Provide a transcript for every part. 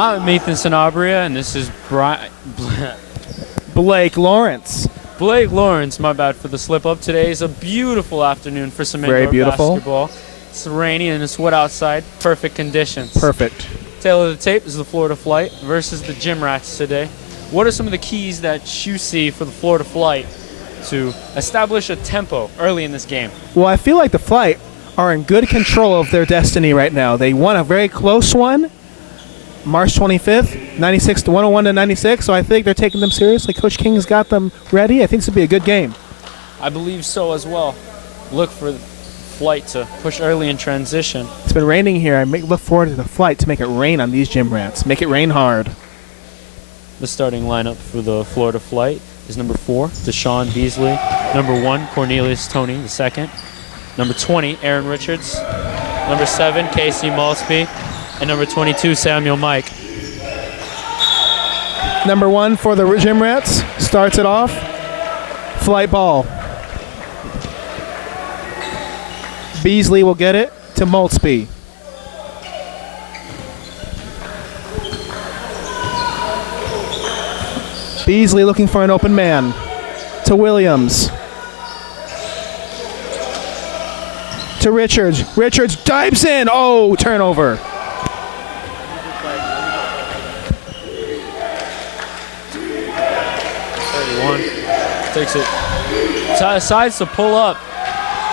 I'm Ethan Sanabria, and this is Blake Lawrence. Blake Lawrence, my bad for the slip-up. Today is a beautiful afternoon for some Very indoor beautiful. basketball. It's rainy and it's wet outside. Perfect conditions. Perfect. Tail of the tape is the Florida Flight versus the GymRatz today. What are some of the keys that you see for the Florida Flight to establish a tempo early in this game? Well, I feel like the Flight are in good control of their destiny right now. They won a very close one, March 25th, 101 to 96. So I think they're taking them seriously. Coach King's got them ready. I think this will be a good game. I believe so as well. Look for the Flight to push early in transition. It's been raining here. I look forward to the Flight to make it rain on these GymRatz. Make it rain hard. The starting lineup for the Florida Flight is number 4, Deshaun Beasley. Number 1, Cornelius Toney, the second. Number 20, Aaron Richards. Number 7, Casey Malsby. And number 22, Samuel Mike. Number 1 for the GymRatz starts it off. Flight ball. Beasley will get it to Malsby. Beasley looking for an open man to Williams. To Richards. Richards dives in. Oh, turnover. Takes it, decides to pull up,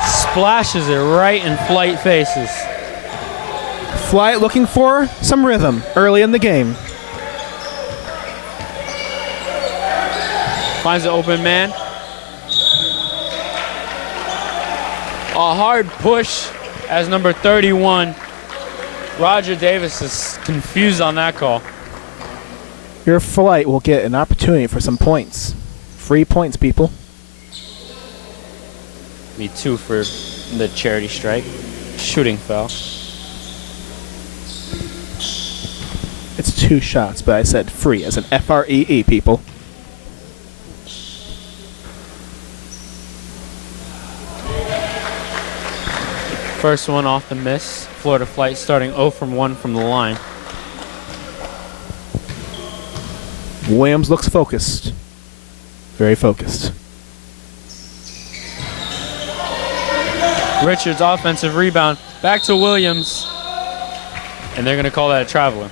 splashes it right in Flight faces. Flight looking for some rhythm early in the game. Finds an open man. A hard push as number 31, Roger Davis, is confused on that call. Your Flight will get an opportunity for some points. Free points, people. Be 2 for the charity strike. Shooting foul. It's 2 shots, but I said free as an F-R-E-E, people. First one off the miss. Florida Flight starting 0 from 1 from the line. Williams looks focused. Very focused. Richards offensive rebound. Back to Williams. And they're going to call that a traveler.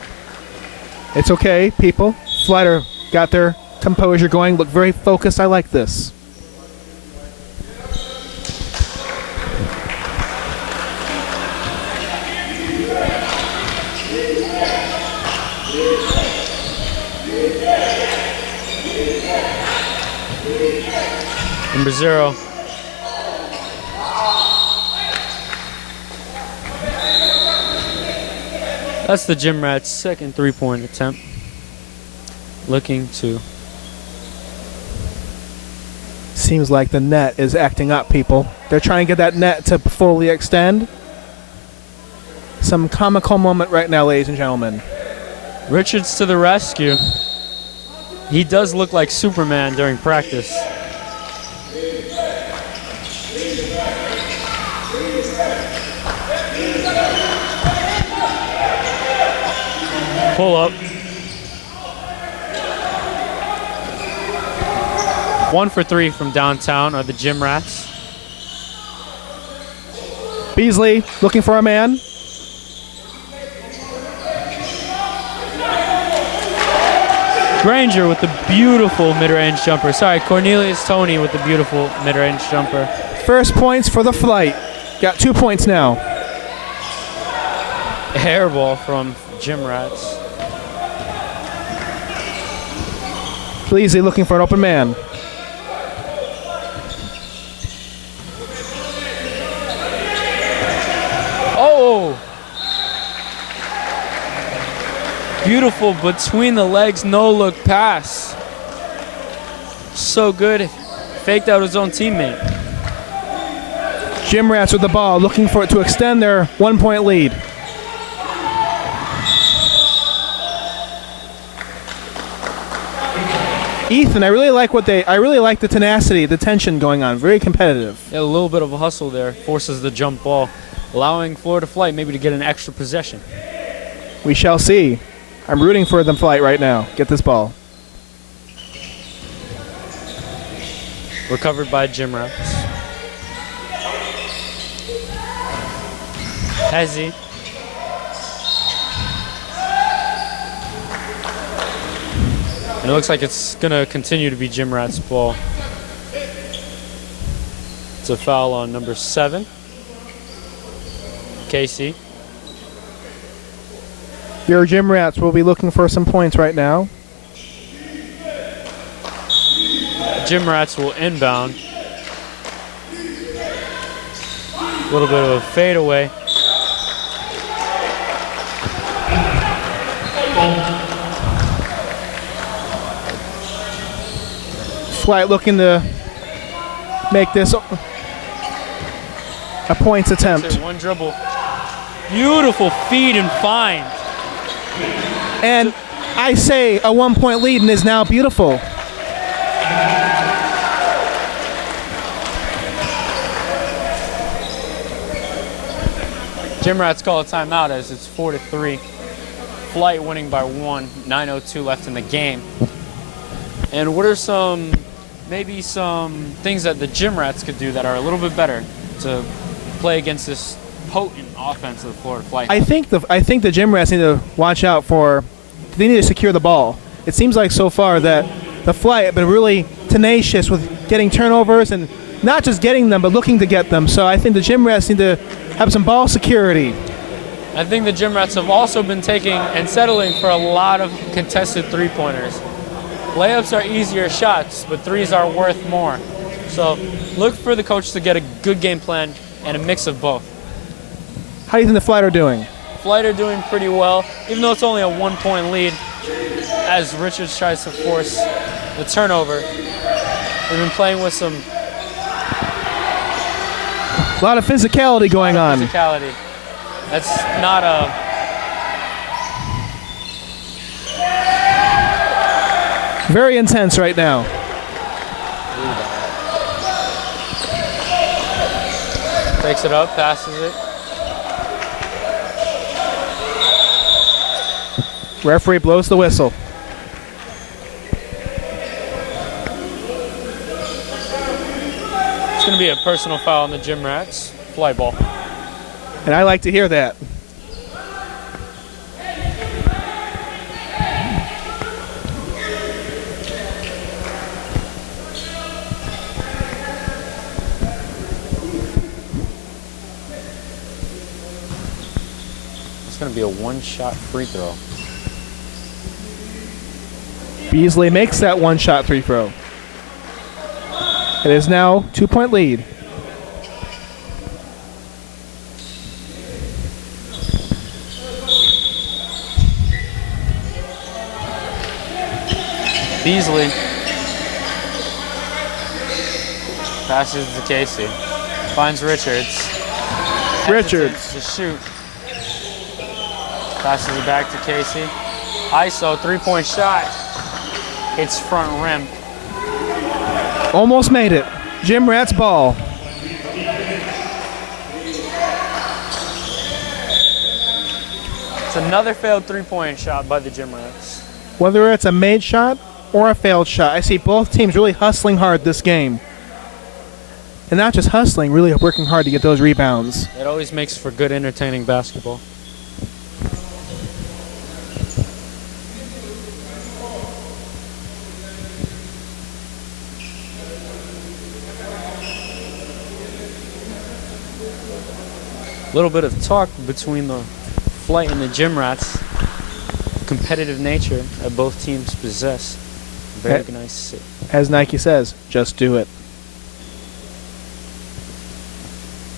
It's okay, people. Flighter got their composure going. Look very focused. I like this. Number 0. That's the GymRatz second 3-point attempt. Looking to. Seems like the net is acting up, people. They're trying to get that net to fully extend. Some comical moment right now, ladies and gentlemen. Richards to the rescue. He does look like Superman during practice. Pull up. 1 for 3 from downtown are the GymRatz. Beasley looking for a man. Granger with the beautiful mid-range jumper. Sorry, Cornelius Toney with the beautiful mid-range jumper. First points for the Flight. Got 2 points now. Airball from GymRatz. Beasley looking for an open man. Oh! Beautiful between the legs, no-look pass. So good. Faked out his own teammate. GymRatz with the ball, looking for it to extend their 1-point lead. Ethan, I really like the tenacity, the tension going on. Very competitive. Yeah, a little bit of a hustle there. Forces the jump ball, allowing Florida Flight maybe to get an extra possession. We shall see. I'm rooting for the flight right now. Get this ball. Recovered by GymRatz. Hezzy. And it looks like it's going to continue to be GymRatz ball. It's a foul on number 7. Casey. Your GymRatz will be looking for some points right now. GymRatz will inbound. A little bit of a fadeaway. Flight looking to make this a points attempt. One dribble. Beautiful feed and find. And I say a 1-point lead and is now beautiful. GymRatz call a timeout as it's 4-3. Flight winning by 1. 9:02 left in the game. And what are maybe some things that the GymRatz could do that are a little bit better to play against this potent offense of the Florida Flight? I think the GymRatz need to watch out for. They need to secure the ball. It seems like so far that the Flight have been really tenacious with getting turnovers and not just getting them, but looking to get them. So I think the GymRatz need to have some ball security. I think the GymRatz have also been taking and settling for a lot of contested three-pointers. Layups are easier shots, but threes are worth more. So look for the coach to get a good game plan and a mix of both. How do you think the Flight are doing? Flight are doing pretty well, even though it's only a 1-point lead, as Richards tries to force the turnover. They've been playing with a lot of physicality going on. Physicality. That's not a... Very intense right now. Takes it up, passes it. Referee blows the whistle. It's going to be a personal foul on the GymRatz. Fly ball. And I like to hear that. It's going to be a one-shot free throw. Beasley makes that one-shot free throw. It is now 2-point lead. Beasley passes to Casey. Finds Richards. Richards. To shoot. Passes it back to Casey. ISO, 3-point shot. Hits front rim. Almost made it. GymRatz ball. It's another failed 3-point shot by the GymRatz. Whether it's a made shot or a failed shot, I see both teams really hustling hard this game. And not just hustling, really working hard to get those rebounds. It always makes for good, entertaining basketball. A little bit of talk between the Flight and the GymRatz. Competitive nature that both teams possess. Very nice to see. As Nike says, just do it.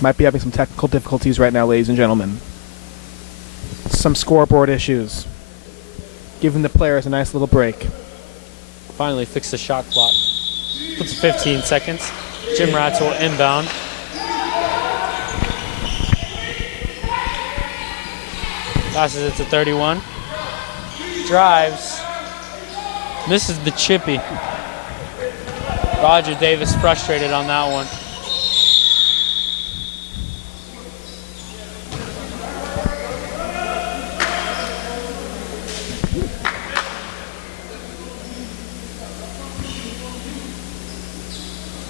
Might be having some technical difficulties right now, ladies and gentlemen. Some scoreboard issues. Giving the players a nice little break. Finally fix the shot clock. Puts 15 seconds. GymRatz will inbound. Passes it to 31. Drives. Misses the chippy. Roger Davis frustrated on that one.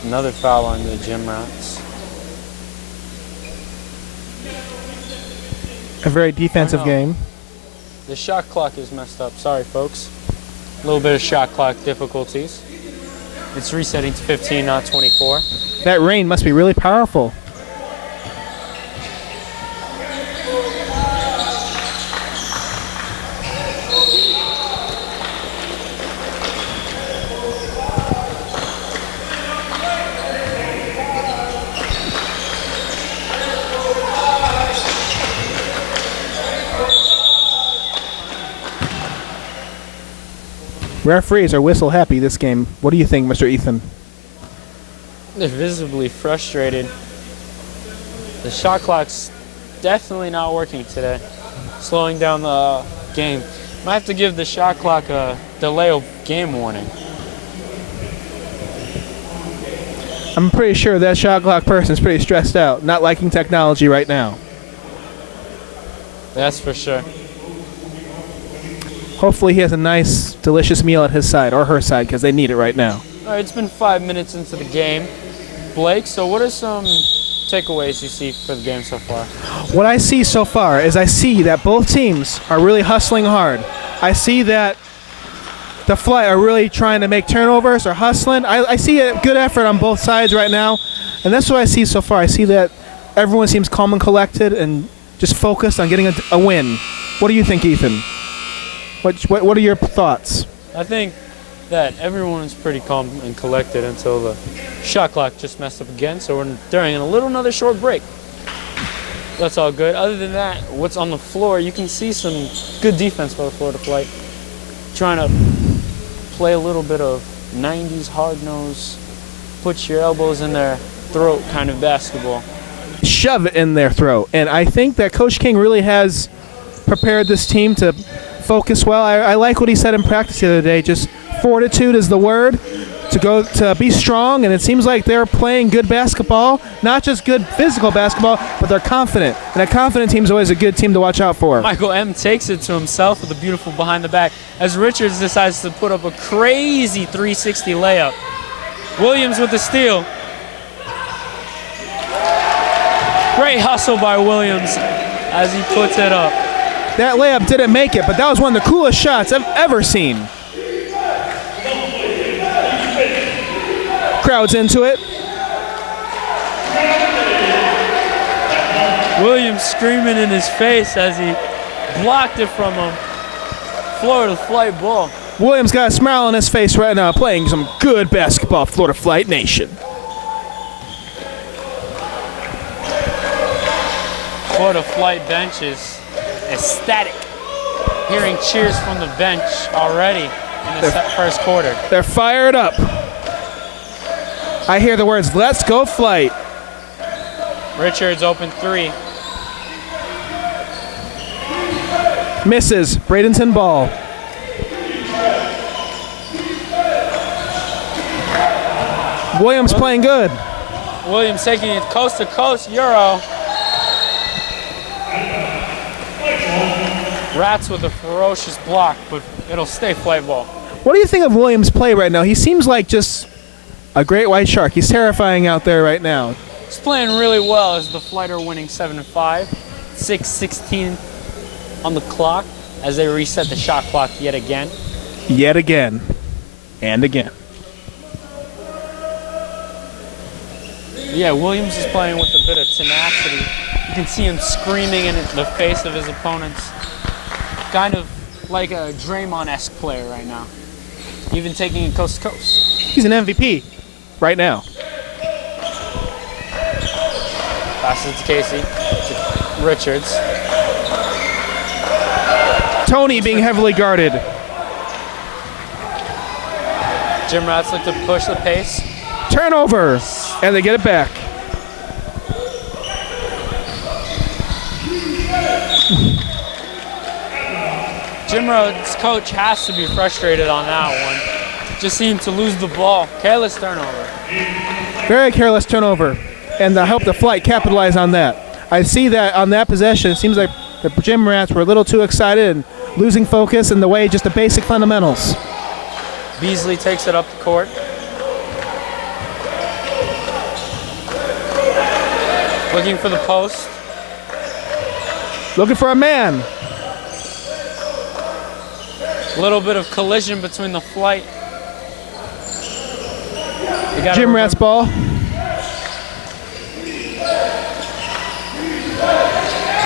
Another foul on the GymRatz. A very defensive game. The shot clock is messed up. Sorry, folks. A little bit of shot clock difficulties. It's resetting to 15, not 24. That rain must be really powerful. Referees are whistle happy this game. What do you think, Mr. Ethan? They're visibly frustrated. The shot clock's definitely not working today. Slowing down the game. Might have to give the shot clock a delay of game warning. I'm pretty sure that shot clock person's pretty stressed out, not liking technology right now. That's for sure. Hopefully he has a nice, delicious meal at his side, or her side, because they need it right now. All right, it's been 5 minutes into the game. Blake, so what are some takeaways you see for the game so far? What I see so far is I see that both teams are really hustling hard. I see that the Fly are really trying to make turnovers or hustling. I see a good effort on both sides right now, and that's what I see so far. I see that everyone seems calm and collected and just focused on getting a win. What do you think, Ethan? What are your thoughts? I think that everyone is pretty calm and collected until the shot clock just messed up again, so we're during another short break. That's all good. Other than that, what's on the floor, you can see some good defense by the Florida Flight. Trying to play a little bit of 90s hard nose, put your elbows in their throat kind of basketball. Shove it in their throat. And I think that Coach King really has prepared this team to focus well. I like what he said in practice the other day. Just fortitude is the word, to be strong, and it seems like they're playing good basketball, not just good physical basketball, but they're confident. And a confident team is always a good team to watch out for. Michael M. takes it to himself with a beautiful behind the back as Richards decides to put up a crazy 360 layup. Williams with the steal. Great hustle by Williams as he puts it up. That layup didn't make it, but that was one of the coolest shots I've ever seen. Crowd's into it. Williams screaming in his face as he blocked it from him. Florida Flight ball. Williams got a smile on his face right now, playing some good basketball, Florida Flight Nation. Florida Flight bench is ecstatic, hearing cheers from the bench already in the first quarter. They're fired up. I hear the words, "Let's go Flight." Richards open three. Misses. Bradenton ball. Williams playing good. Williams taking it coast to coast, Euro. Rats with a ferocious block, but it'll stay Flight ball. What do you think of Williams' play right now? He seems like just a great white shark. He's terrifying out there right now. He's playing really well as the Flight are winning 7-5. 6:16 on the clock as they reset the shot clock yet again. Yet again. And again. Yeah, Williams is playing with a bit of tenacity. You can see him screaming in the face of his opponents. Kind of like a Draymond-esque player right now. Even taking it coast to coast. He's an MVP right now. Passes to Casey, to Richards. Tony being heavily guarded. GymRatz look to push the pace. Turnover, and they get it back. GymRatz coach has to be frustrated on that one. Just seemed to lose the ball. Careless turnover. Very careless turnover, and I hope the Flight capitalize on that. I see that on that possession, it seems like the GymRatz were a little too excited and losing focus in the way, just the basic fundamentals. Beasley takes it up the court. Looking for the post. Looking for a man. A little bit of collision between the flight. GymRatz ball.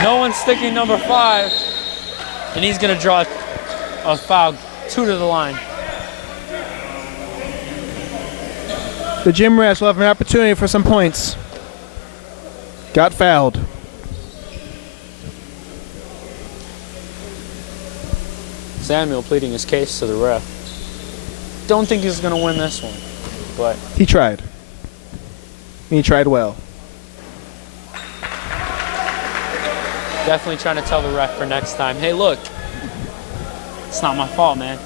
No one's sticking number 5. And he's going to draw a foul 2 to the line. The GymRatz will have an opportunity for some points. Got fouled. Samuel pleading his case to the ref. Don't think he's going to win this one, but he tried. He tried well. Definitely trying to tell the ref for next time, hey, look, it's not my fault, man.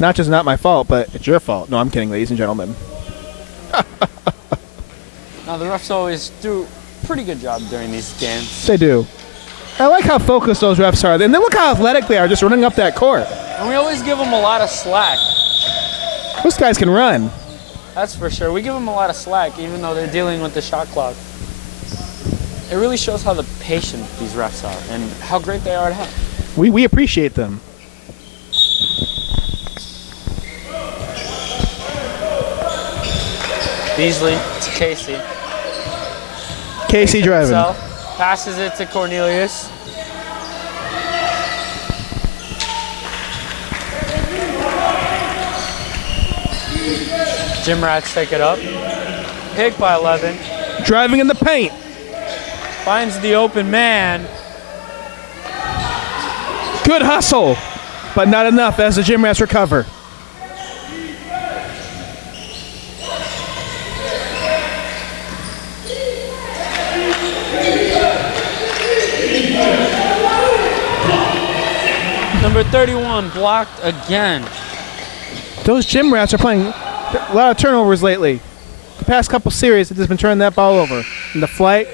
Not just not my fault, but it's your fault. No, I'm kidding, ladies and gentlemen. Now, the refs always do a pretty good job during these games. They do. I like how focused those refs are. And then look how athletic they are just running up that court. And we always give them a lot of slack. Those guys can run. That's for sure. We give them a lot of slack, even though they're dealing with the shot clock. It really shows how patient these refs are and how great they are at help. We appreciate them. Beasley to Casey. Casey driving. Himself, passes it to Cornelius. GymRatz take it up. Pick by 11. Driving in the paint. Finds the open man. Good hustle, but not enough as the GymRatz recover. Number 31 blocked again. Those GymRatz are playing a lot of turnovers lately. The past couple series, they've just been turning that ball over. And the flight,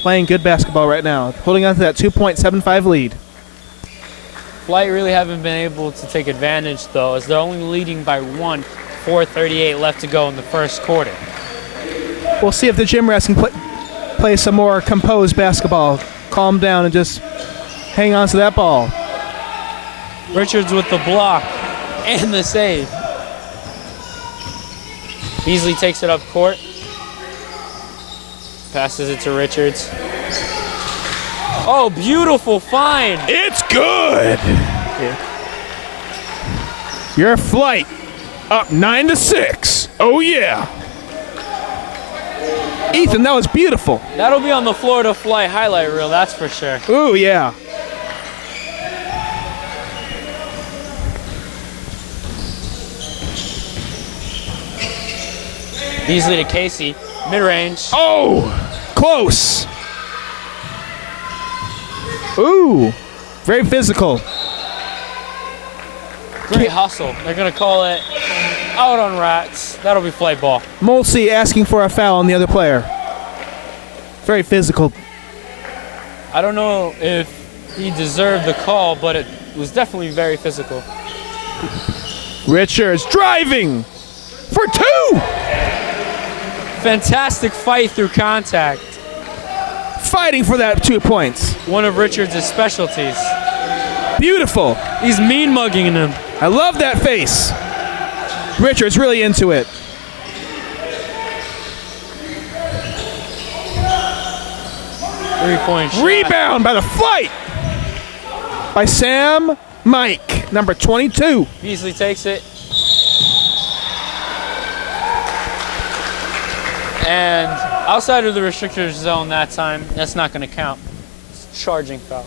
playing good basketball right now, holding on to that 2.75 lead. Flight really haven't been able to take advantage, though, as they're only leading by 1, 4:38 left to go in the first quarter. We'll see if the GymRatz can play some more composed basketball, calm down, and just hang on to that ball. Richards with the block and the save. Beasley takes it up court. Passes it to Richards. Oh, beautiful find. It's good. Yeah. Your flight up 9-6. Oh, yeah. Ethan, that was beautiful. That'll be on the Florida Fly highlight reel, that's for sure. Ooh, yeah. Beasley to Casey, mid-range. Oh, close. Ooh, very physical. Great hustle. They're going to call it out on Rats. That'll be flight ball. Molsey asking for a foul on the other player. Very physical. I don't know if he deserved the call, but it was definitely very physical. Richards driving for 2. Fantastic fight through contact. Fighting for that 2 points. One of Richards' specialties. Beautiful. He's mean mugging him. I love that face. Richards really into it. Three-point shot. Rebound by the flight. By Sam Mike, number 22. Beasley takes it. And outside of the restrictor zone that time, that's not going to count. It's a charging foul.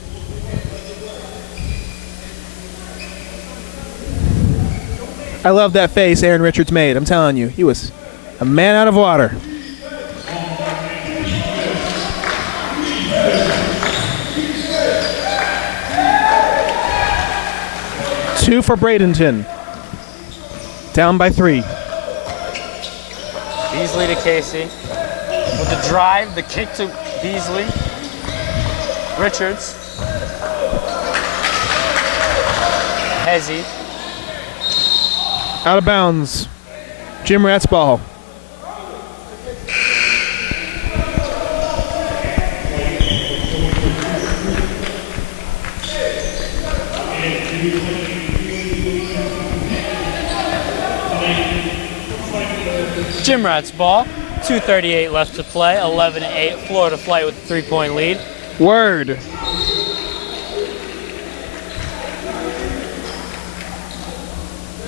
I love that face Aaron Richards made. I'm telling you, he was a man out of water. Two for Bradenton. Down by 3. Beasley to Casey. With the drive, the kick to Beasley. Richards. Hezzy. Out of bounds. GymRatz ball. GymRatz ball. 2:38 left to play. 11-8. Florida Flight with a 3-point lead. Word.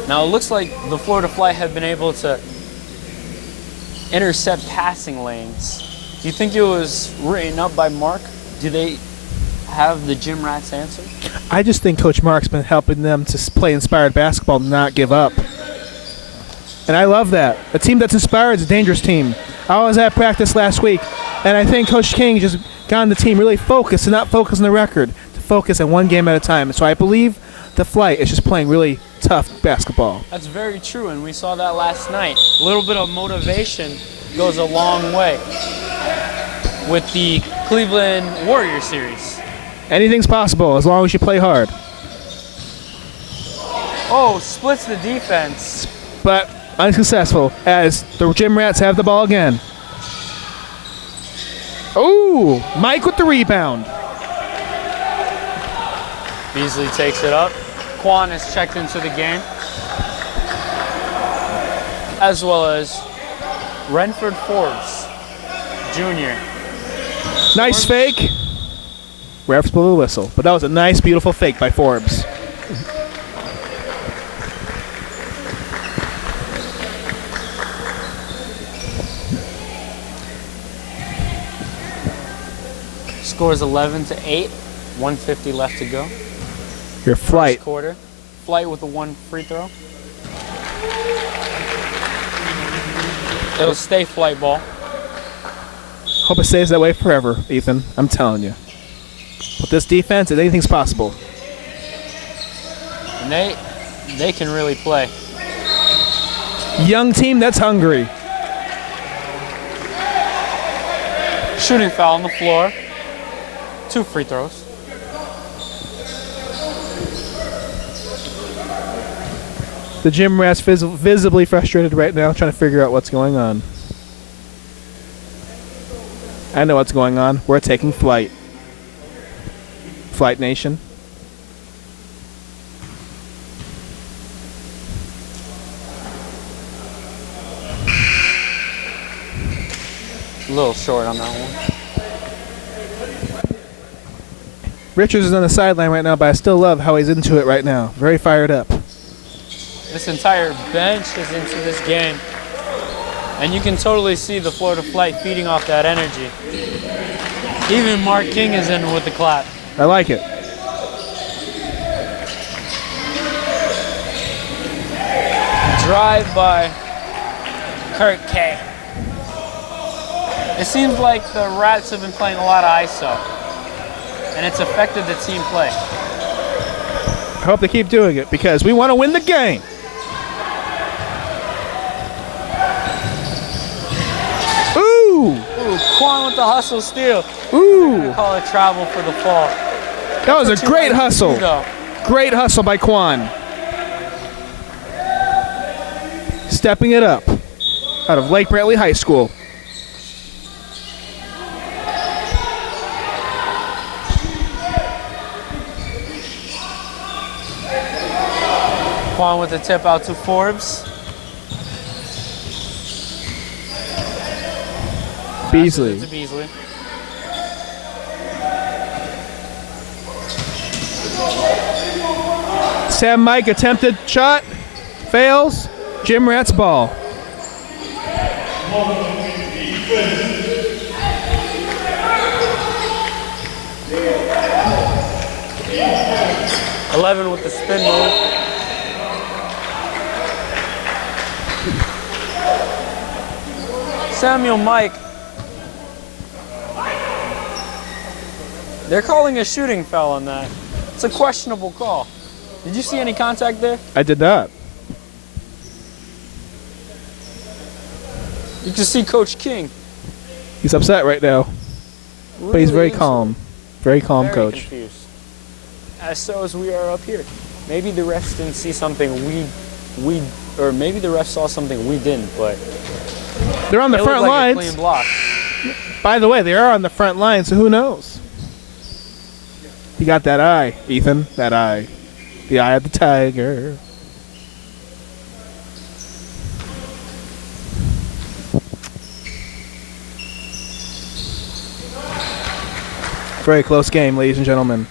Now it looks like the Florida Flight have been able to intercept passing lanes. Do you think it was written up by Mark? Do they have the GymRatz answer? I just think Coach Mark's been helping them to play inspired basketball, not give up. And I love that. A team that's inspired is a dangerous team. I was at practice last week, and I think Coach King just gotten the team really focused and not focus on the record, to focus on one game at a time. So I believe the Flight is just playing really tough basketball. That's very true, and we saw that last night. A little bit of motivation goes a long way with the Cleveland Warriors series. Anything's possible as long as you play hard. Oh, splits the defense. But unsuccessful as the GymRatz have the ball again. Ooh, Mike with the rebound. Beasley takes it up. Quan is checked into the game, as well as Renford Forbes Jr. Nice fake. Refs blew the whistle, but that was a nice, beautiful fake by Forbes. Scores 11-8. 1:50 left to go. Your Flight. First quarter. Flight with a 1 free throw. It'll stay Flight ball. Hope it stays that way forever, Ethan. I'm telling you. With this defense, anything's possible. And they can really play. Young team that's hungry. Shooting foul on the floor. 2 free throws. The GymRatz visibly frustrated right now, trying to figure out what's going on. I know what's going on. We're taking Flight. Flight Nation. A little short on that one. Richards is on the sideline right now, but I still love how he's into it right now. Very fired up. This entire bench is into this game. And you can totally see the Florida Flight feeding off that energy. Even Mark King is in with the clap. I like it. Drive by Kurt K. It seems like the Rats have been playing a lot of ISO, and it's affected the team play. I hope they keep doing it because we want to win the game. Ooh! Ooh, Quan with the hustle steal. Ooh! Call it travel for the fall. That was a great hustle. Though. Great hustle by Quan. Stepping it up out of Lake Brantley High School. Quan with the tip out to Forbes. Beasley. To Beasley. Sam Mike attempted shot. Fails. GymRatz ball. Eleven with the spin move. Samuel Mike. They're calling a shooting foul on that. It's a questionable call. Did you see any contact there? I did not. You can see Coach King. He's upset right now, but he's very into calm. Very calm, Very coach. confused. As so as we are up here. Maybe the refs didn't see something or maybe the refs saw something we didn't, but They're on the it front looked like a lines. clean block. By the way, they are on the front line, so who knows? You got that eye, Ethan. That eye. The eye of the tiger. Very close game, ladies and gentlemen.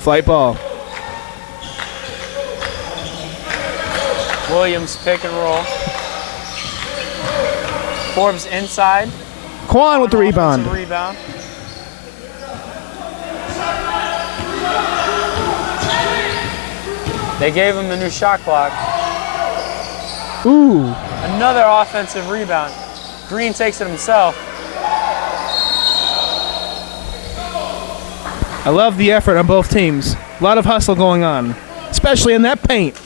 Flight ball. Williams pick and roll. Forbes inside. Quan with the rebound. Rebound. They gave him the new shot clock. Ooh. Another offensive rebound. Green takes it himself. I love the effort on both teams. A lot of hustle going on, especially in that paint.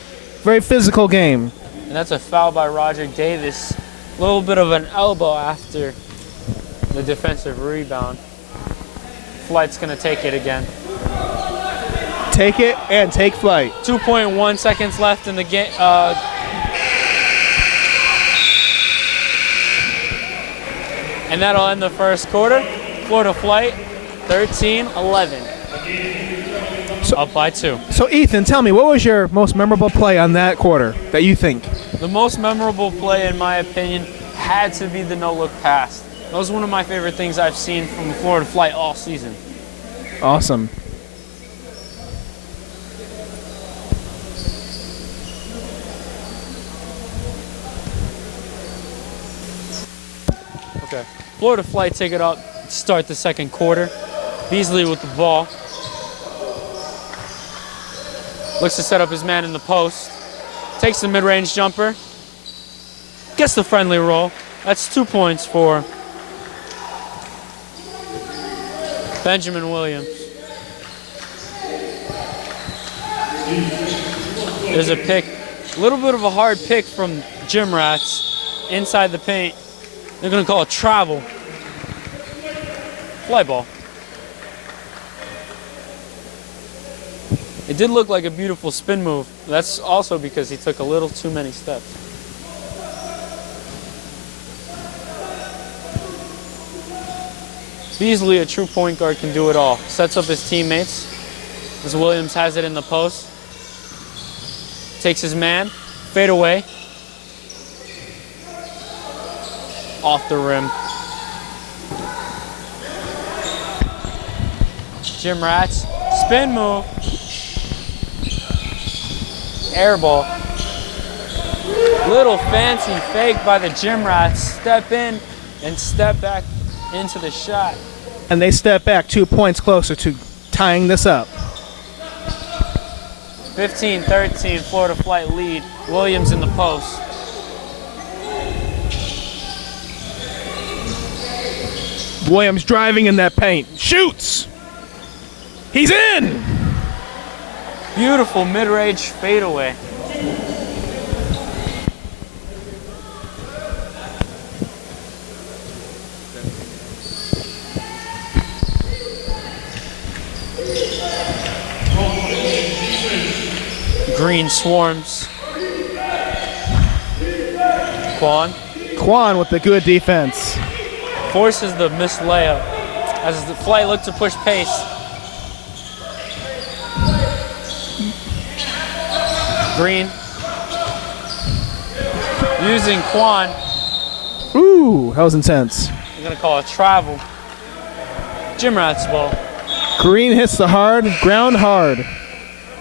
Very physical game. And that's a foul by Roger Davis. A little bit of an elbow after the defensive rebound. Flight's gonna take it again. Take it and take flight. 2.1 seconds left in the game. And that'll end the first quarter. Florida Flight, 13-11. Up by 2. So Ethan, tell me, what was your most memorable play on that quarter that you think? The most memorable play, in my opinion, had to be the no-look pass. That was one of my favorite things I've seen from Florida Flight all season. Awesome. Okay. Florida Flight take it up, start the second quarter. Beasley with the ball. Looks to set up his man in the post. Takes the mid-range jumper. Gets the friendly roll. That's 2 points for Benjamin Williams. There's a pick. A little bit of a hard pick from GymRatz inside the paint. They're going to call it travel. Fly ball. It did look like a beautiful spin move. That's also because he took a little too many steps. Beasley, a true point guard, can do it all. Sets up his teammates. As Williams has it in the post. Takes his man. Fade away. Off the rim. GymRatz. Spin move. Air ball. Little fancy fake by the GymRatz. Step in and step back into the shot. And they step back 2 points closer to tying this up. 15-13, Florida Flight lead. Williams in the post. Williams driving in that paint. Shoots! He's in! Beautiful mid-range fadeaway. Green swarms. Quan with the good defense. Forces the missed layup as the Flight look to push pace. Green using Quan. Ooh, that was intense. We're gonna call it travel. GymRatz ball. Green hits the hard, ground hard.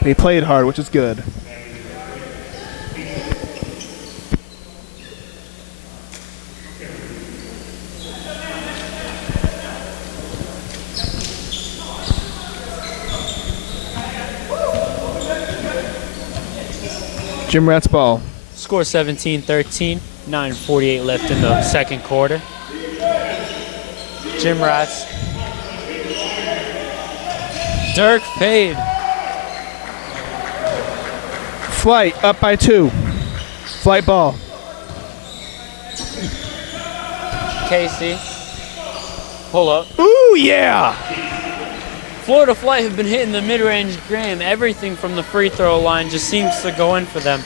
He played hard, which is good. GymRatz ball. Score 17-13, 9:48 left in the second quarter. GymRatz. Dirk fade. Flight up by 2. Flight ball. Casey. Pull up. Ooh, yeah! Florida Flight have been hitting the mid-range game. Everything from the free throw line just seems to go in for them.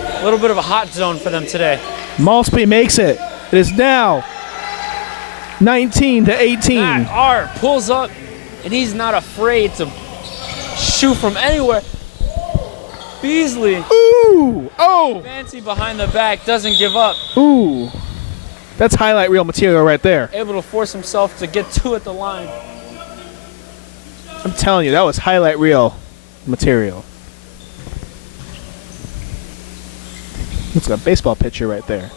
A little bit of a hot zone for them today. Malsby makes it. It is now 19-18. Matt R pulls up, and he's not afraid to shoot from anywhere. Beasley. Ooh! Oh! Oh! Fancy behind the back, doesn't give up. Ooh. That's highlight reel material right there. Able to force himself to get 2 at the line. I'm telling you, that was highlight reel material. Looks like a baseball pitcher right there.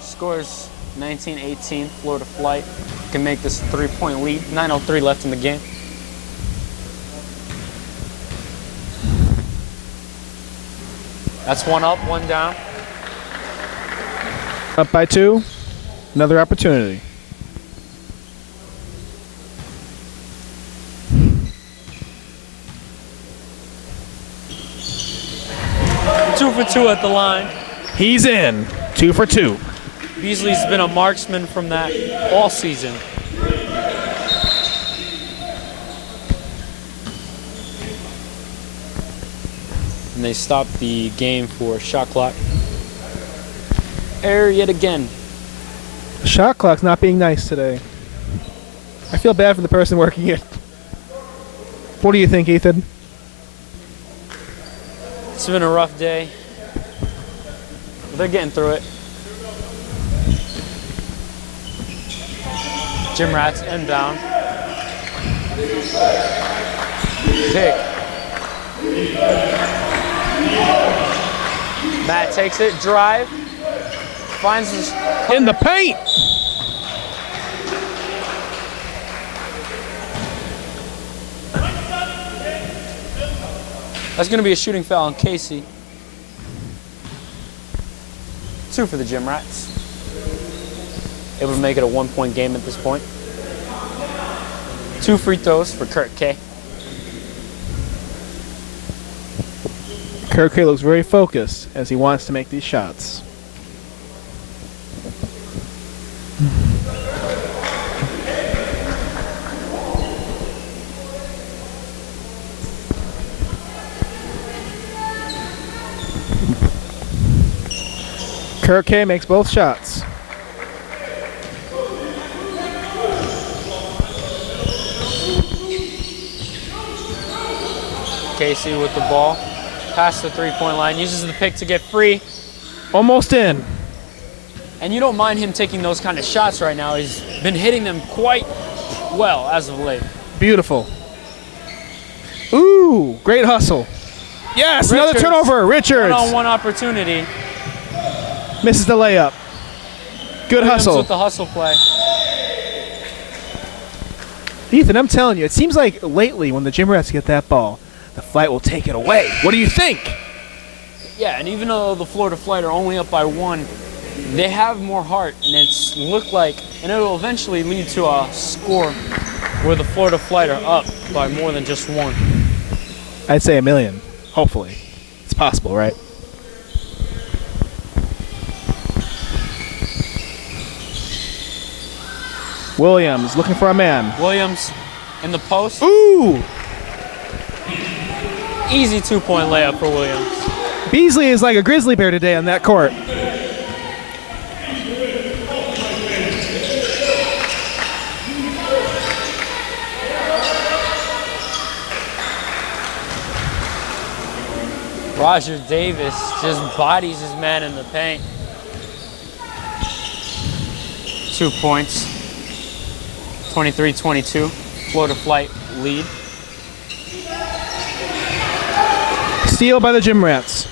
Scores 19-18, Florida Flight can make this a 3-point lead. 9:03 left in the game. That's 1 up, 1 down. Up by 2. Another opportunity. Two for 2 at the line. He's in. 2 for 2. Beasley's been a marksman from that all season. And they stop the game for shot clock. Error yet again. The shot clock's not being nice today. I feel bad for the person working it. What do you think, Ethan? It's been a rough day. They're getting through it. GymRatz inbound. Pick. Matt takes it, drive. Finds his In the paint! That's going to be a shooting foul on Casey. 2 for the GymRatz. Able to make it a 1-point game at this point. 2 free throws for Kurt K. Kurt K looks very focused as he wants to make these shots. Kurt K makes both shots. Casey with the ball. Past the 3-point line. Uses the pick to get free. Almost in. And you don't mind him taking those kind of shots right now. He's been hitting them quite well as of late. Beautiful. Ooh, great hustle. Yes, another Richards. turnover. Richards One-on-one opportunity. misses the layup. Good Williams hustle. with the hustle play. Ethan, I'm telling you, it seems like lately when the GymRatz get that ball, the Flight will take it away. What do you think? Yeah, and even though the Florida Flight are only up by 1, they have more heart, and it's looked like, and it will eventually lead to a score where the Florida Flight are up by more than just 1. I'd say 1 million. Hopefully. It's possible, right? Williams looking for a man. Williams in the post. Ooh! Easy 2-point layup for Williams. Beasley is like a grizzly bear today on that court. Roger Davis just bodies his man in the paint. 2 points. 23-22. Florida Flight lead. Steal by the GymRatz.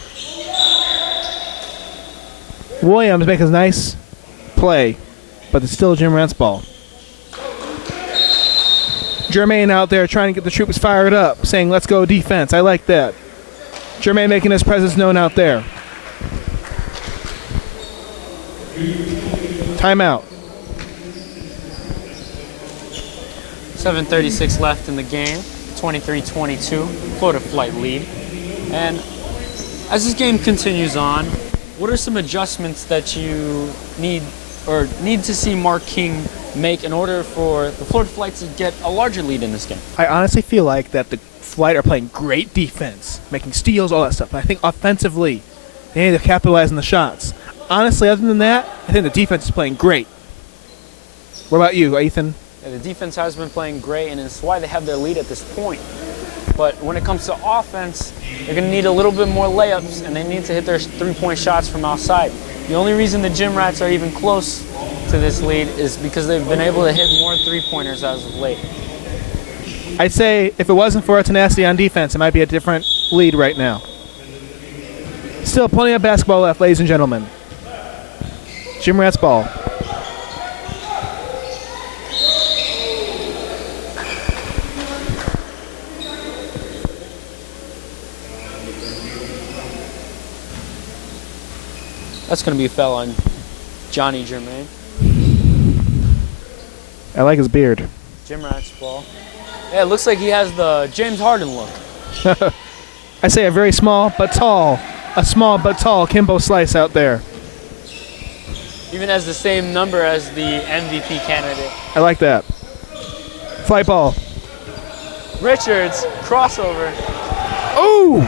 Williams makes a nice play, but it's still a GymRatz ball. Jermaine out there trying to get the troops fired up, saying, let's go defense. I like that. Jermaine making his presence known out there. Timeout. 7:36 left in the game. 23-22. Florida Flight lead. And as this game continues on, what are some adjustments that you need to see Mark King make in order for the Florida Flight to get a larger lead in this game? I honestly feel like that the Flight are playing great defense, making steals, all that stuff. But I think offensively, they need to capitalize on the shots. Honestly, other than that, I think the defense is playing great. What about you, Ethan? Yeah, the defense has been playing great, and it's why they have their lead at this point. But when it comes to offense, they're going to need a little bit more layups, and they need to hit their three-point shots from outside. The only reason the GymRatz are even close to this lead is because they've been able to hit more three-pointers as of late. I'd say if it wasn't for our tenacity on defense, it might be a different lead right now. Still plenty of basketball left, ladies and gentlemen. GymRatz ball. That's going to be a foul on Johnny Germain. I like his beard. GymRatz ball. Yeah, it looks like he has the James Harden look. I say a very small but tall, Kimbo Slice out there. Even has the same number as the MVP candidate. I like that. Flight ball. Richards, crossover. Ooh!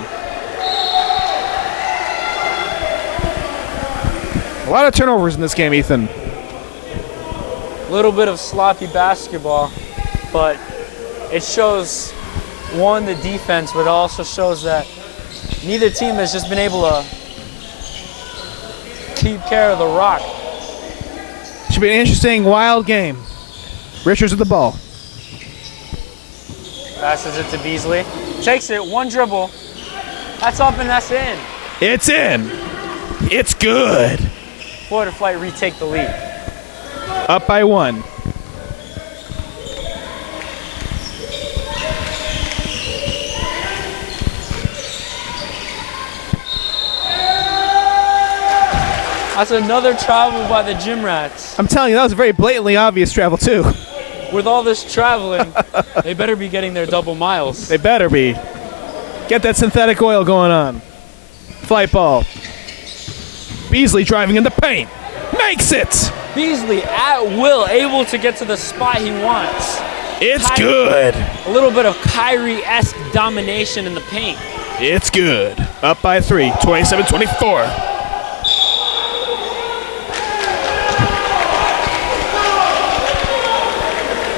A lot of turnovers in this game, Ethan. A little bit of sloppy basketball, but it shows, one, the defense, but it also shows that neither team has just been able to keep care of the rock. Should be an interesting, wild game. Richards with the ball. Passes it to Beasley. Takes it, one dribble. That's up and that's in. It's in. It's good. Florida Flight retake the lead. Up by 1. That's another travel by the GymRatz. I'm telling you, that was a very blatantly obvious travel, too. With all this traveling, they better be getting their double miles. They better be. Get that synthetic oil going on. Flight ball. Beasley driving in the paint. Makes it! Beasley at will, able to get to the spot he wants. It's good. A little bit of Kyrie-esque domination in the paint. It's good. Up by 3, 27-24.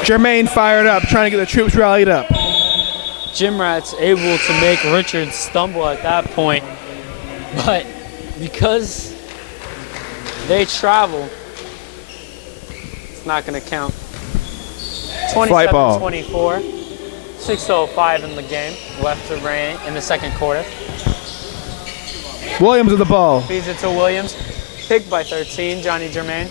Jermaine fired up, trying to get the troops rallied up. GymRatz able to make Richards stumble at that point, but because they travel, it's not going to count. 27-24, 6:05 in the game, left to reign in the second quarter. Williams with the ball. Feeds it to Williams, picked by 13, Johnny Germain.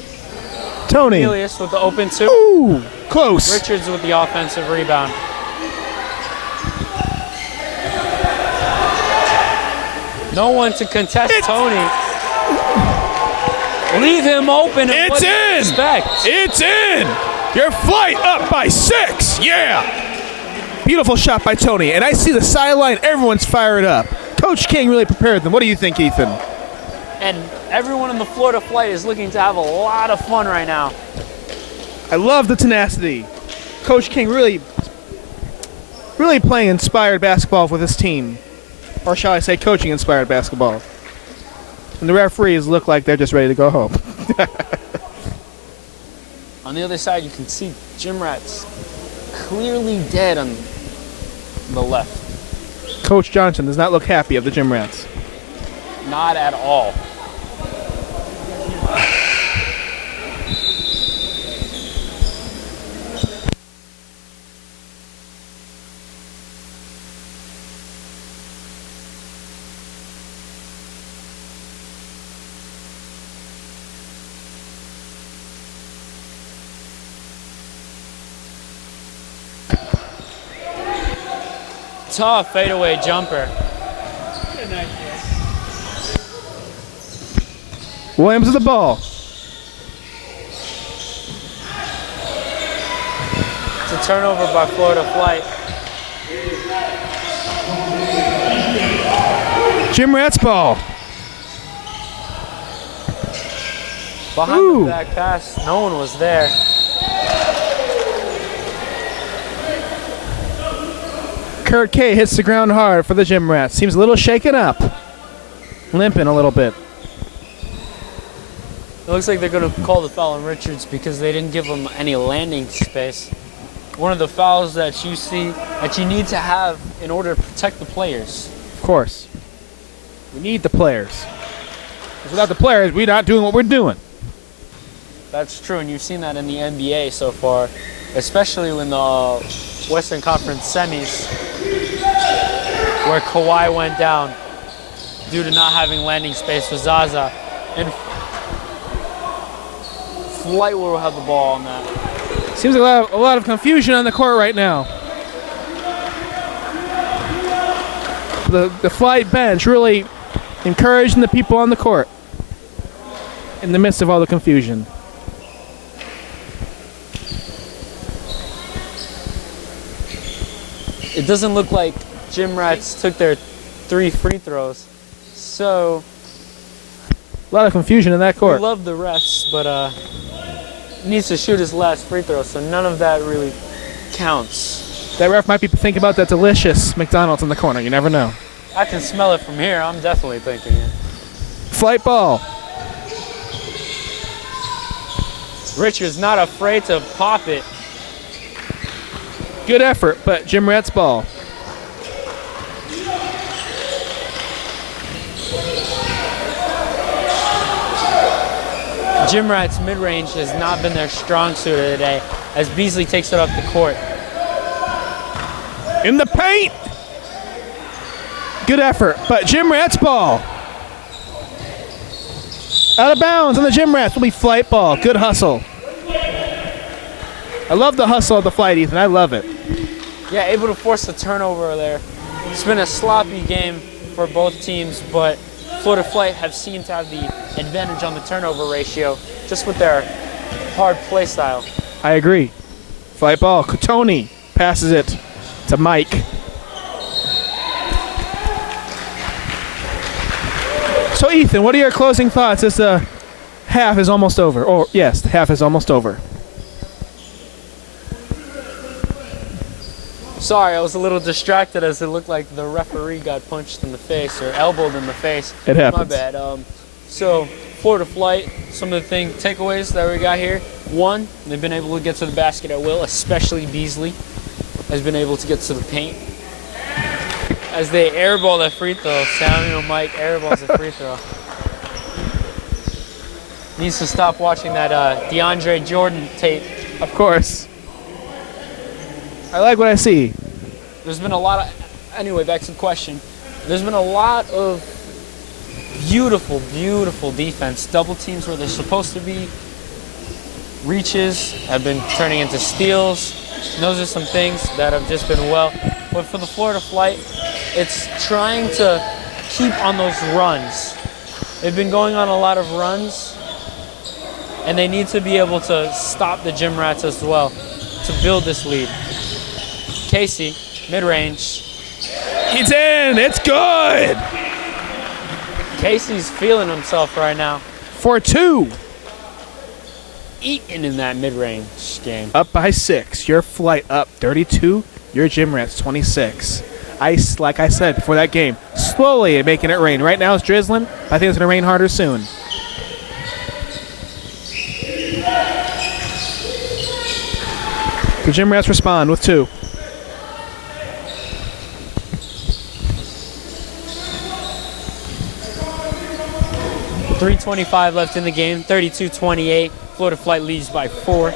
Tony. Elias with the open 2. Ooh, close. Richards with the offensive rebound. No one to contest Tony. Leave him open. It's in. Expect? It's in. Your Flight up by 6. Yeah. Beautiful shot by Tony. And I see the sideline. Everyone's fired up. Coach King really prepared them. What do you think, Ethan? And everyone in the Florida Flight is looking to have a lot of fun right now. I love the tenacity. Coach King really playing inspired basketball with his team. Or shall I say coaching inspired basketball. And the referees look like they're just ready to go home. On the other side, you can see GymRatz clearly dead on the left. Coach Johnson does not look happy of the GymRatz. Not at all. Tough fadeaway jumper. Williams with the ball. It's a turnover by Florida Flight. GymRatz ball. Behind the back pass, no one was there. Kurt K hits the ground hard for the GymRatz. Seems a little shaken up. Limping a little bit. It looks like they're going to call the foul on Richards because they didn't give him any landing space. One of the fouls that you see that you need to have in order to protect the players. Of course. We need the players. 'Cause without the players, we're not doing what we're doing. That's true, and you've seen that in the NBA so far, especially when the Western Conference semis, where Kawhi went down due to not having landing space for Zaza, and Flight will have the ball on that. Seems like a lot of confusion on the court right now. The Flight bench really encouraging the people on the court in the midst of all the confusion. It doesn't look like GymRatz took their 3 free throws, so A lot of confusion in that we court. love the refs, but he needs to shoot his last free throw, so none of that really counts. That ref might be thinking about that delicious McDonald's in the corner. You never know. I can smell it from here. I'm definitely thinking it. Flight ball. Richard's not afraid to pop it. Good effort, but GymRatz ball. GymRatz mid-range has not been their strong suit today as Beasley takes it up the court. In the paint. Good effort, but GymRatz ball. Out of bounds on the GymRatz will be Flight ball. Good hustle. I love the hustle of the Flight, Ethan. I love it. Yeah, able to force the turnover there. It's been a sloppy game for both teams, but Florida Flight have seemed to have the advantage on the turnover ratio just with their hard play style. I agree. Flight ball. Tony passes it to Mike. So, Ethan, what are your closing thoughts as the half is almost over? Or, yes, the half is almost over. Sorry, I was a little distracted as it looked like the referee got punched in the face or elbowed in the face. It happens. My bad. So, Florida Flight, some of the takeaways that we got here. One, they've been able to get to the basket at will, especially Beasley has been able to get to the paint. As they airball that free throw, Samuel Mike airballs the free throw. Needs to stop watching that DeAndre Jordan tape. Of course. I like what I see. There's been a lot of, anyway, back to the question. There's been a lot of beautiful, beautiful defense. Double teams where they're supposed to be. Reaches have been turning into steals. And those are some things that have just been well. But for the Florida Flight, it's trying to keep on those runs. They've been going on a lot of runs, and they need to be able to stop the GymRatz as well to build this lead. Casey, mid-range. It's in. It's good. Casey's feeling himself right now. For 2. Eating in that mid-range game. Up by 6. Your Flight up 32. Your GymRatz 26. Ice, like I said before that game, slowly making it rain. Right now it's drizzling. I think it's going to rain harder soon. The GymRatz respond with 2. .325 left in the game, 32-28. Florida Flight leads by 4.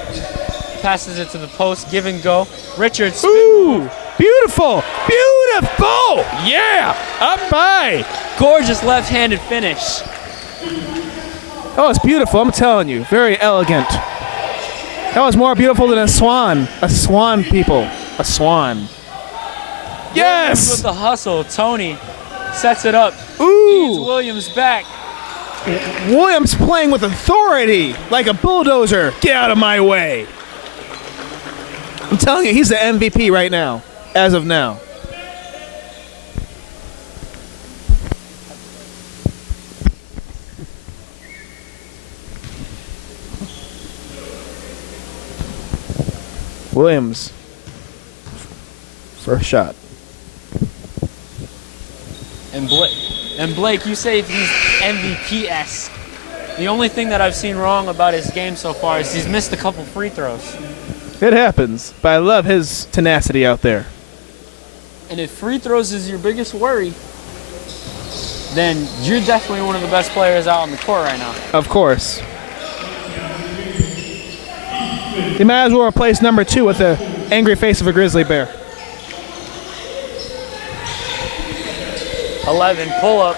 Passes it to the post, give and go. Richards. Ooh, beautiful, beautiful. Yeah, up by. Gorgeous left-handed finish. Oh, it's beautiful, I'm telling you. Very elegant. That was more beautiful than a swan. A swan, people. A swan. Yes! With the hustle, Tony sets it up. Ooh! Leads Williams back. Williams playing with authority, like a bulldozer. Get out of my way. I'm telling you, he's the MVP right now, as of now. Williams. First shot. And Blake, you say he's MVP-esque. The only thing that I've seen wrong about his game so far is he's missed a couple free throws. It happens, but I love his tenacity out there. And if free throws is your biggest worry, then you're definitely one of the best players out on the court right now. Of course. They might as well replace number 2 with the angry face of a grizzly bear. 11, pull up.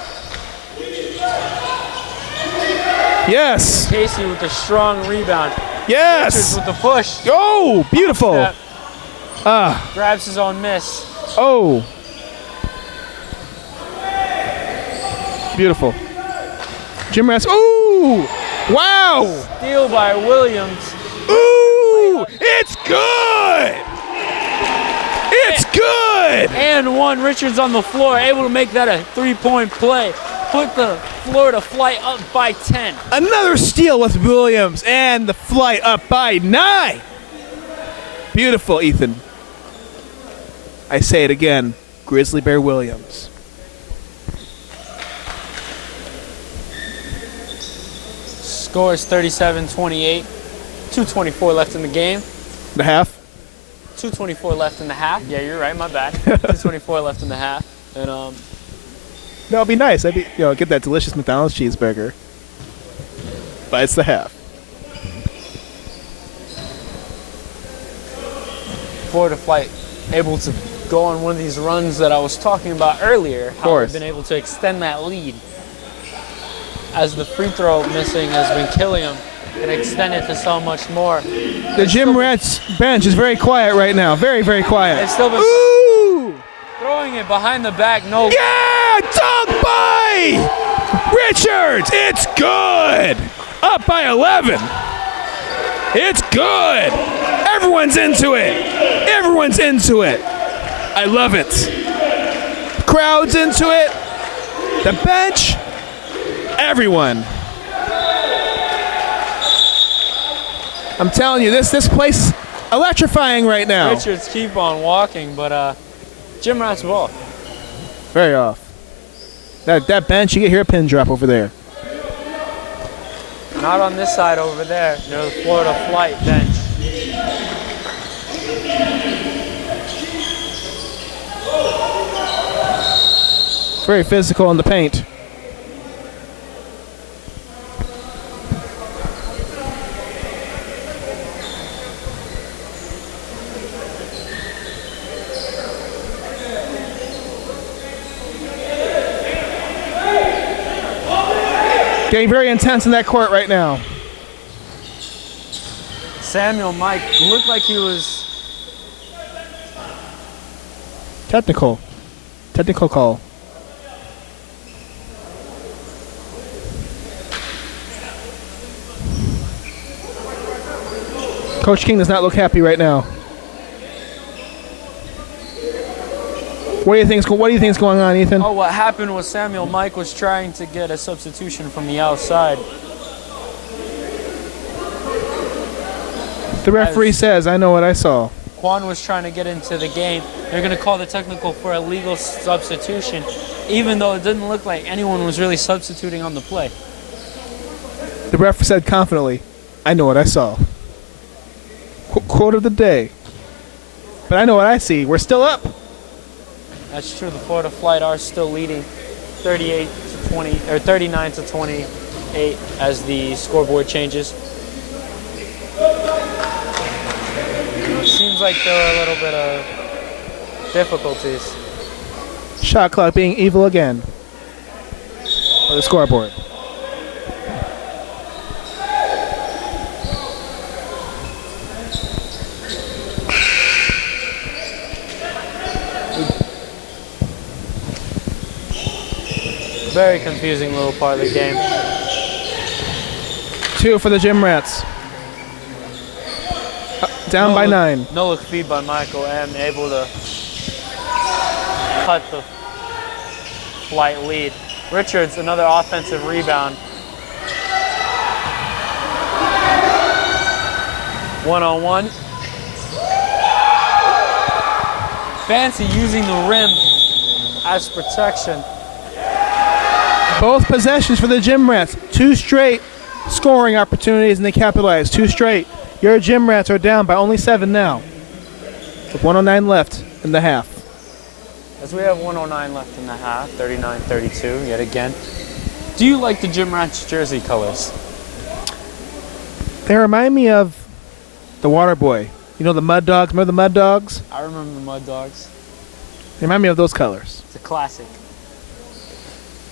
Yes. Casey with the strong rebound. Yes. Richards with the push. Oh, beautiful. Step. Grabs his own miss. Oh. Beautiful. GymRatz. Ooh. Wow. Steal by Williams. Ooh. It's good. It's good. And one. Richards on the floor, able to make that a 3-point play. Put the Florida Flight up by 10. Another steal with Williams, and the Flight up by 9. Beautiful, Ethan. I say it again, Grizzly Bear Williams. Score is 37-28. 2:24 left in the game. The half? 2:24 left in the half. Yeah, you're right. My bad. 2:24 left in the half. And That would be nice. I'd be, get that delicious McDonald's cheeseburger. But it's the half. Florida Flight able to go on one of these runs that I was talking about earlier. How they've been able to extend that lead. As the free throw missing has been killing them, and extend it to so much more. The GymRatz bench is very quiet right now. Very, very quiet. It's still been Ooh! throwing it behind the back. No. Yeah! Dunk by Richards! It's good! Up by 11. It's good! Everyone's into it! Everyone's into it! I love it. Crowd's into it. The bench. Everyone. I'm telling you, this place is electrifying right now. Richards keep on walking, but GymRatz ball. Very off. That bench, you can hear a pin drop over there. Not on this side over there, near the Florida Flight bench. Very physical in the paint. Getting very intense in that court right now. Samuel Mike looked like he was Technical call. Coach King does not look happy right now. What do you think's going on, Ethan? Oh, what happened was Samuel Mike was trying to get a substitution from the outside. The referee says, I know what I saw. Quan was trying to get into the game. They're going to call the technical for a legal substitution, even though it didn't look like anyone was really substituting on the play. The ref said confidently, I know what I saw. Quote of the day. But I know what I see. We're still up. That's true. The Florida Flight are still leading 39 to 28 as the scoreboard changes. Seems like there are a little bit of difficulties. Shot clock being evil again. On the scoreboard. Very confusing little part of the game. 2 for the GymRatz. Down by 9. No look feed by Michael M. Able to cut the Flight lead. Richards, another offensive rebound. 1-on-1. Fancy using the rim as protection. Both possessions for the GymRatz. 2 straight scoring opportunities, and they capitalized. 2 straight. Your GymRatz are down by only 7 now. With 1:09 left in the half. As we have 109 left in the half, 39-32 yet again. Do you like the GymRatz jersey colors? They remind me of the Water Boy. You know the Mud Dogs? Remember the Mud Dogs? I remember the Mud Dogs. They remind me of those colors. It's a classic.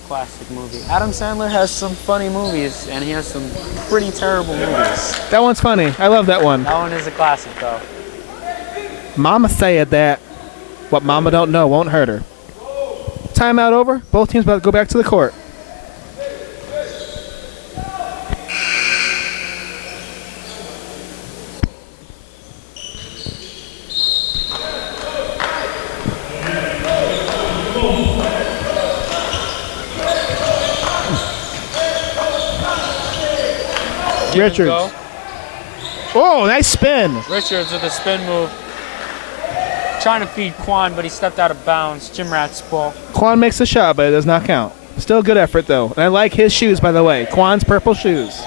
Classic movie. Adam Sandler has some funny movies, and he has some pretty terrible movies. That one's funny. I love that one. That one is a classic, though. Mama said that what Mama don't know won't hurt her. Timeout over. Both teams about to go back to the court. Richards. Oh, nice spin. Richards with a spin move. Trying to feed Quan, but he stepped out of bounds. GymRatz ball. Quan makes the shot, but it does not count. Still a good effort, though. And I like his shoes, by the way. Quan's purple shoes.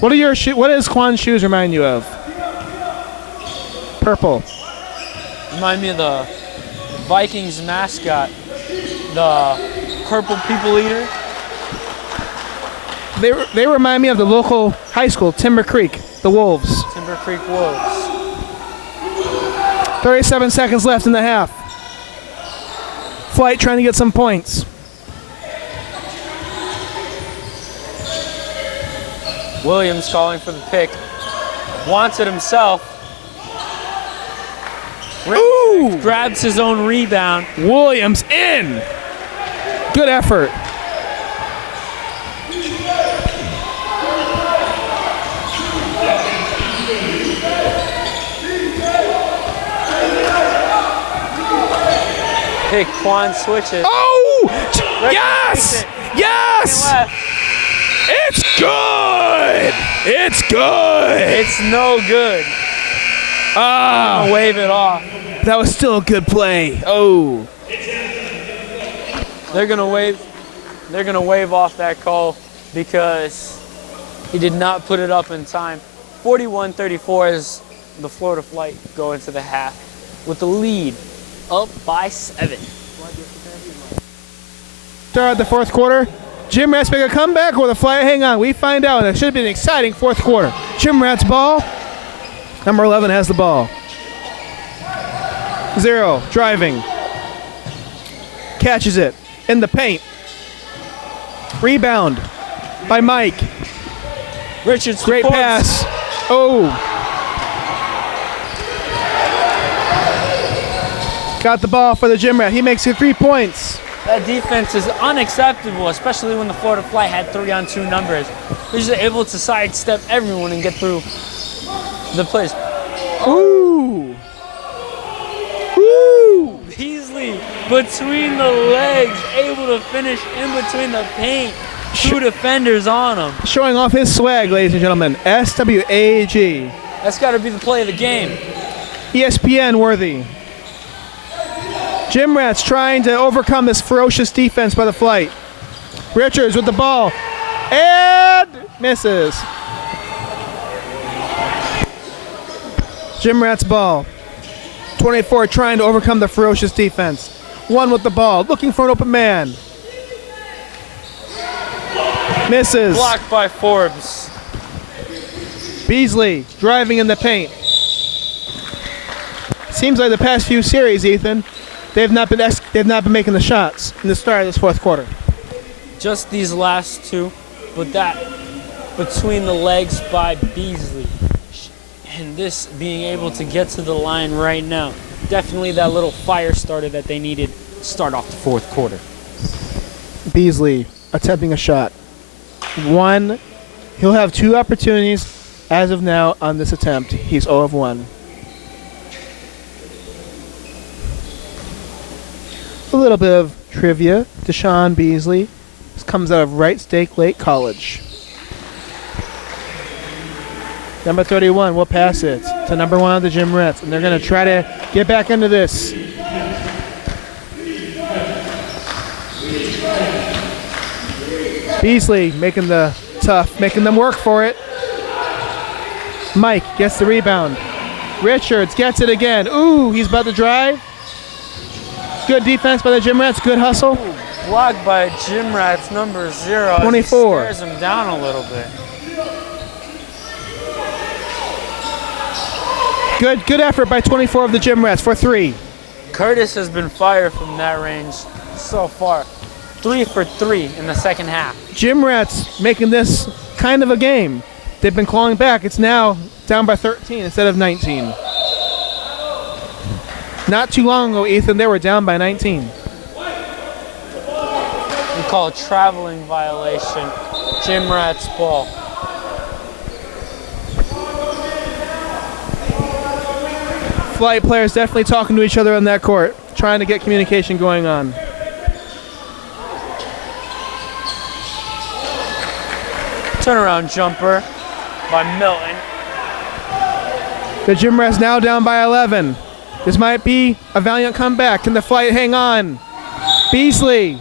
What does Quan's shoes remind you of? Purple. Remind me of the Vikings mascot, the purple people eater. They remind me of the local high school, Timber Creek, the Wolves. Timber Creek Wolves. 37 seconds left in the half. Flight trying to get some points. Williams calling for the pick. Wants it himself. Ooh! Grabs his own rebound. Williams in. Good effort. Pick, Quan switches. Oh! Yes! Yes! It's good! It's good! It's no good. Ah! I'll wave it off. That was still a good play. Oh. They're gonna wave off that call because he did not put it up in time. 41-34 as the Florida Flight go into the half with the lead up by 7. Start the fourth quarter. GymRatz make a comeback or the Fly hang on? We find out. It should have been an exciting fourth quarter. GymRatz ball. Number 11 has the ball. 0, driving. Catches it in the paint. Rebound by Mike. Richards, Great pass. Oh. Got the ball for the GymRatz. He makes it 3 points. That defense is unacceptable, especially when the Florida Fly had 3-on-2 numbers. They're just able to sidestep everyone and get through the plays. Ooh. Ooh. Beasley between the legs, able to finish in between the paint. 2 defenders on him. Showing off his swag, ladies and gentlemen. SWAG. That's got to be the play of the game. ESPN worthy. GymRatz trying to overcome this ferocious defense by the Flight. Richards with the ball. And misses. GymRatz ball. 24 trying to overcome the ferocious defense. 1 with the ball, looking for an open man. Misses. Blocked by Forbes. Beasley driving in the paint. Seems like the past few series, Ethan, they've not been making the shots in the start of this fourth quarter. Just these last 2, but that between the legs by Beasley. And this being able to get to the line right now. Definitely that little fire starter that they needed to start off the fourth quarter. Beasley attempting a shot. 1. He'll have 2 opportunities as of now on this attempt. He's 0 of 1. A little bit of trivia. Deshaun Beasley comes out of Wright State Lake College. Number 31 will pass it to number 1 of the GymRatz, and they're going to try to get back into this. Beasley making them work for it. Mike gets the rebound. Richards gets it again. Ooh, he's about to drive. Good defense by the GymRatz. Good hustle. Blocked by GymRatz number 0. 24. Stares him down a little bit. Good effort by 24 of the GymRatz for 3. Curtis has been fired from that range so far. 3 for 3 in the second half. GymRatz making this kind of a game. They've been clawing back. It's now down by 13 instead of 19. Not too long ago, Ethan, they were down by 19. We call a traveling violation. GymRatz ball. Flight players definitely talking to each other on that court, trying to get communication going on. Turnaround jumper by Milton. The GymRatz now down by 11. This might be a valiant comeback. Can the Flight hang on? Beasley.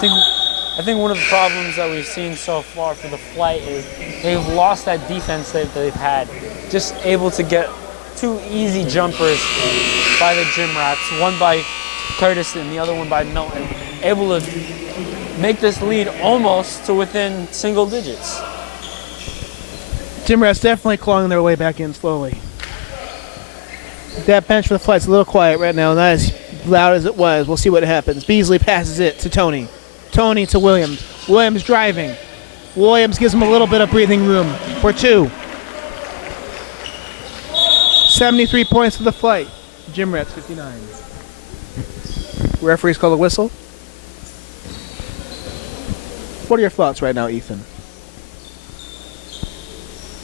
I think one of the problems that we've seen so far for the Flight is they've lost that defense that they've had. Just able to get 2 easy jumpers by the GymRatz, one by Curtis and the other one by Milton. Able to make this lead almost to within single digits. GymRatz definitely clawing their way back in slowly. That bench for the Flight's a little quiet right now, not as loud as it was. We'll see what happens. Beasley passes it to Tony. Tony to Williams. Williams driving. Williams gives him a little bit of breathing room for 2. 73 points for the Flight. GymRatz 59. Referees call the whistle. What are your thoughts right now, Ethan?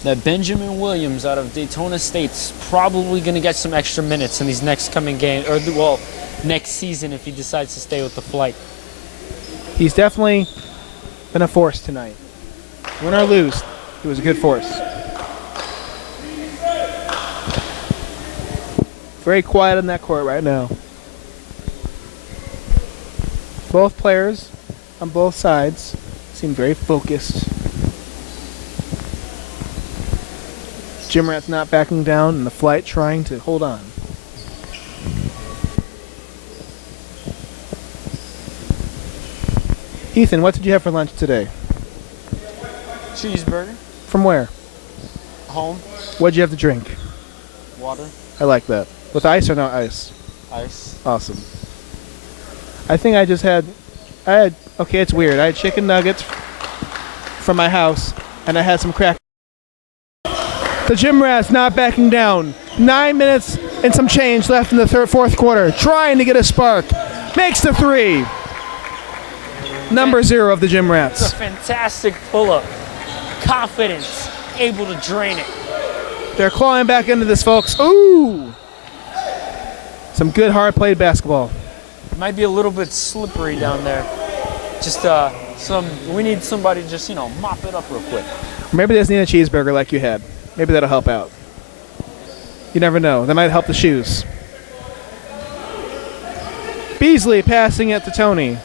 That Benjamin Williams out of Daytona State's probably going to get some extra minutes in these next coming games, or well, next season if he decides to stay with the Flight. He's definitely been a force tonight. Win or lose, he was a good force. Very quiet on that court right now. Both players on both sides seem very focused. GymRatz not backing down and the Flight trying to hold on. Ethan, what did you have for lunch today? Cheeseburger. From where? Home. What did you have to drink? Water. I like that. With ice or no ice? Ice. Awesome. I think I had, okay, it's weird. I had chicken nuggets from my house, and I had some crackers. The GymRatz not backing down. 9 minutes and some change left in the fourth quarter. Trying to get a spark. Makes the 3. Number 0 of the It's a GymRatz. fantastic pull-up. Confidence. Able to drain it. They're clawing back into this, folks. Ooh! Some good hard-played basketball. It might be a little bit slippery down there. Just we need somebody to just, mop it up real quick. Maybe they just need a cheeseburger like you had. Maybe that'll help out. You never know. That might help the shoes. Beasley passing it to Tony.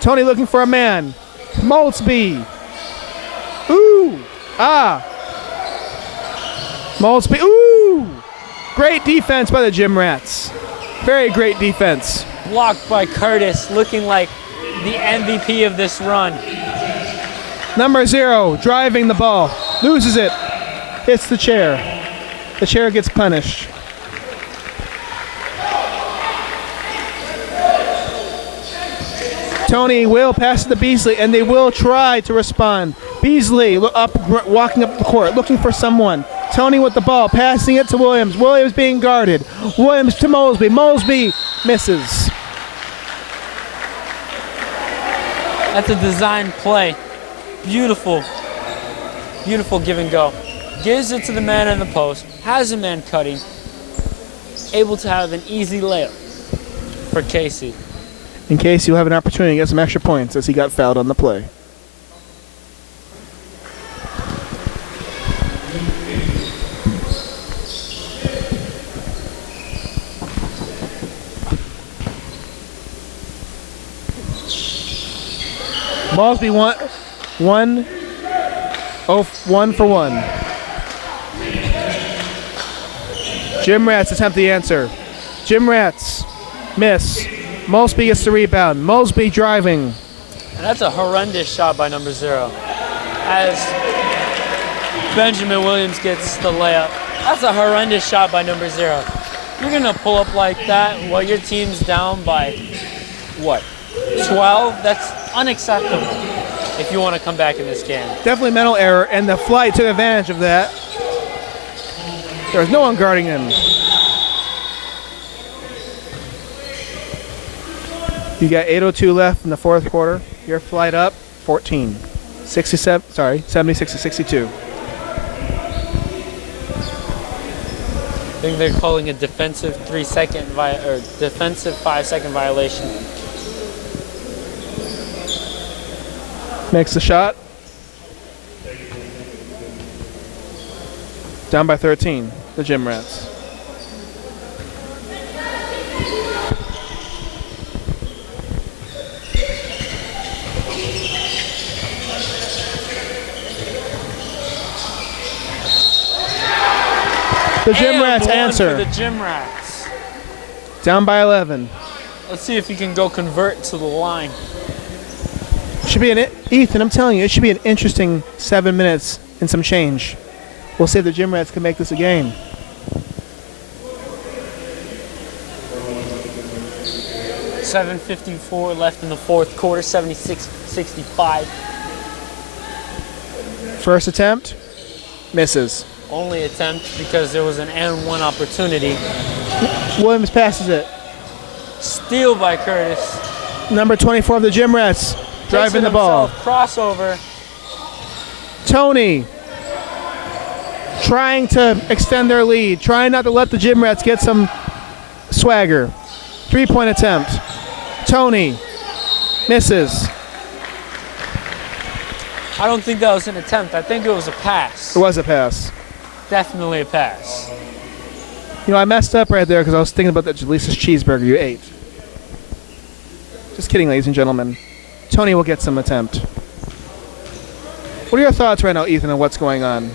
Tony looking for a man. Maltzby. Ooh. Ah. Maltzby. Ooh. Great defense by the GymRatz. Very great defense. Blocked by Curtis, looking like the MVP of this run. Number 0 driving the ball. Loses it. Hits the chair. The chair gets punished. Tony will pass it to Beasley, and they will try to respond. Beasley walking up the court, looking for someone. Tony with the ball, passing it to Williams. Williams being guarded. Williams to Mosby. Mosby misses. That's a design play. Beautiful. Beautiful give and go. Gives it to the man in the post. Has a man cutting. Able to have an easy layup for Casey. In case you have an opportunity to get some extra points as he got fouled on the play. Mosby 1 for 1. GymRatz attempt the answer. GymRatz miss. Mosby gets the rebound. Mosby driving. And that's a horrendous shot by number 0. As Benjamin Williams gets the layup. That's a horrendous shot by number 0. You're going to pull up like that while your team's down by, what, 12? That's unacceptable if you want to come back in this game. Definitely mental error, and the Flight took advantage of that. There was no one guarding him. You got 8:02 left in the fourth quarter. Your Flight up 14. 76 to 62. I think they're calling a defensive 3-second defensive 5-second violation. Makes the shot. Down by 13, the GymRatz. The GymRatz answer. For the GymRatz. Down by 11. Let's see if he can go convert to the line. Should be Ethan, I'm telling you, it should be an interesting 7 minutes and some change. We'll see if the GymRatz can make this a game. $7:54 left in the fourth quarter, 76-65. First attempt, misses. Only attempt because there was an and-one opportunity. Williams passes it. Steal by Curtis. Number 24 of the GymRatz, driving the ball. Crossover. Tony trying to extend their lead, trying not to let the GymRatz get some swagger. 3-point attempt. Tony misses. I don't think that was an attempt. I think it was a pass. It was a pass. Definitely a pass. You know, I messed up right there because I was thinking about that delicious cheeseburger you ate. Just kidding, ladies and gentlemen. Tony will get some attempt. What are your thoughts right now, Ethan, on what's going on?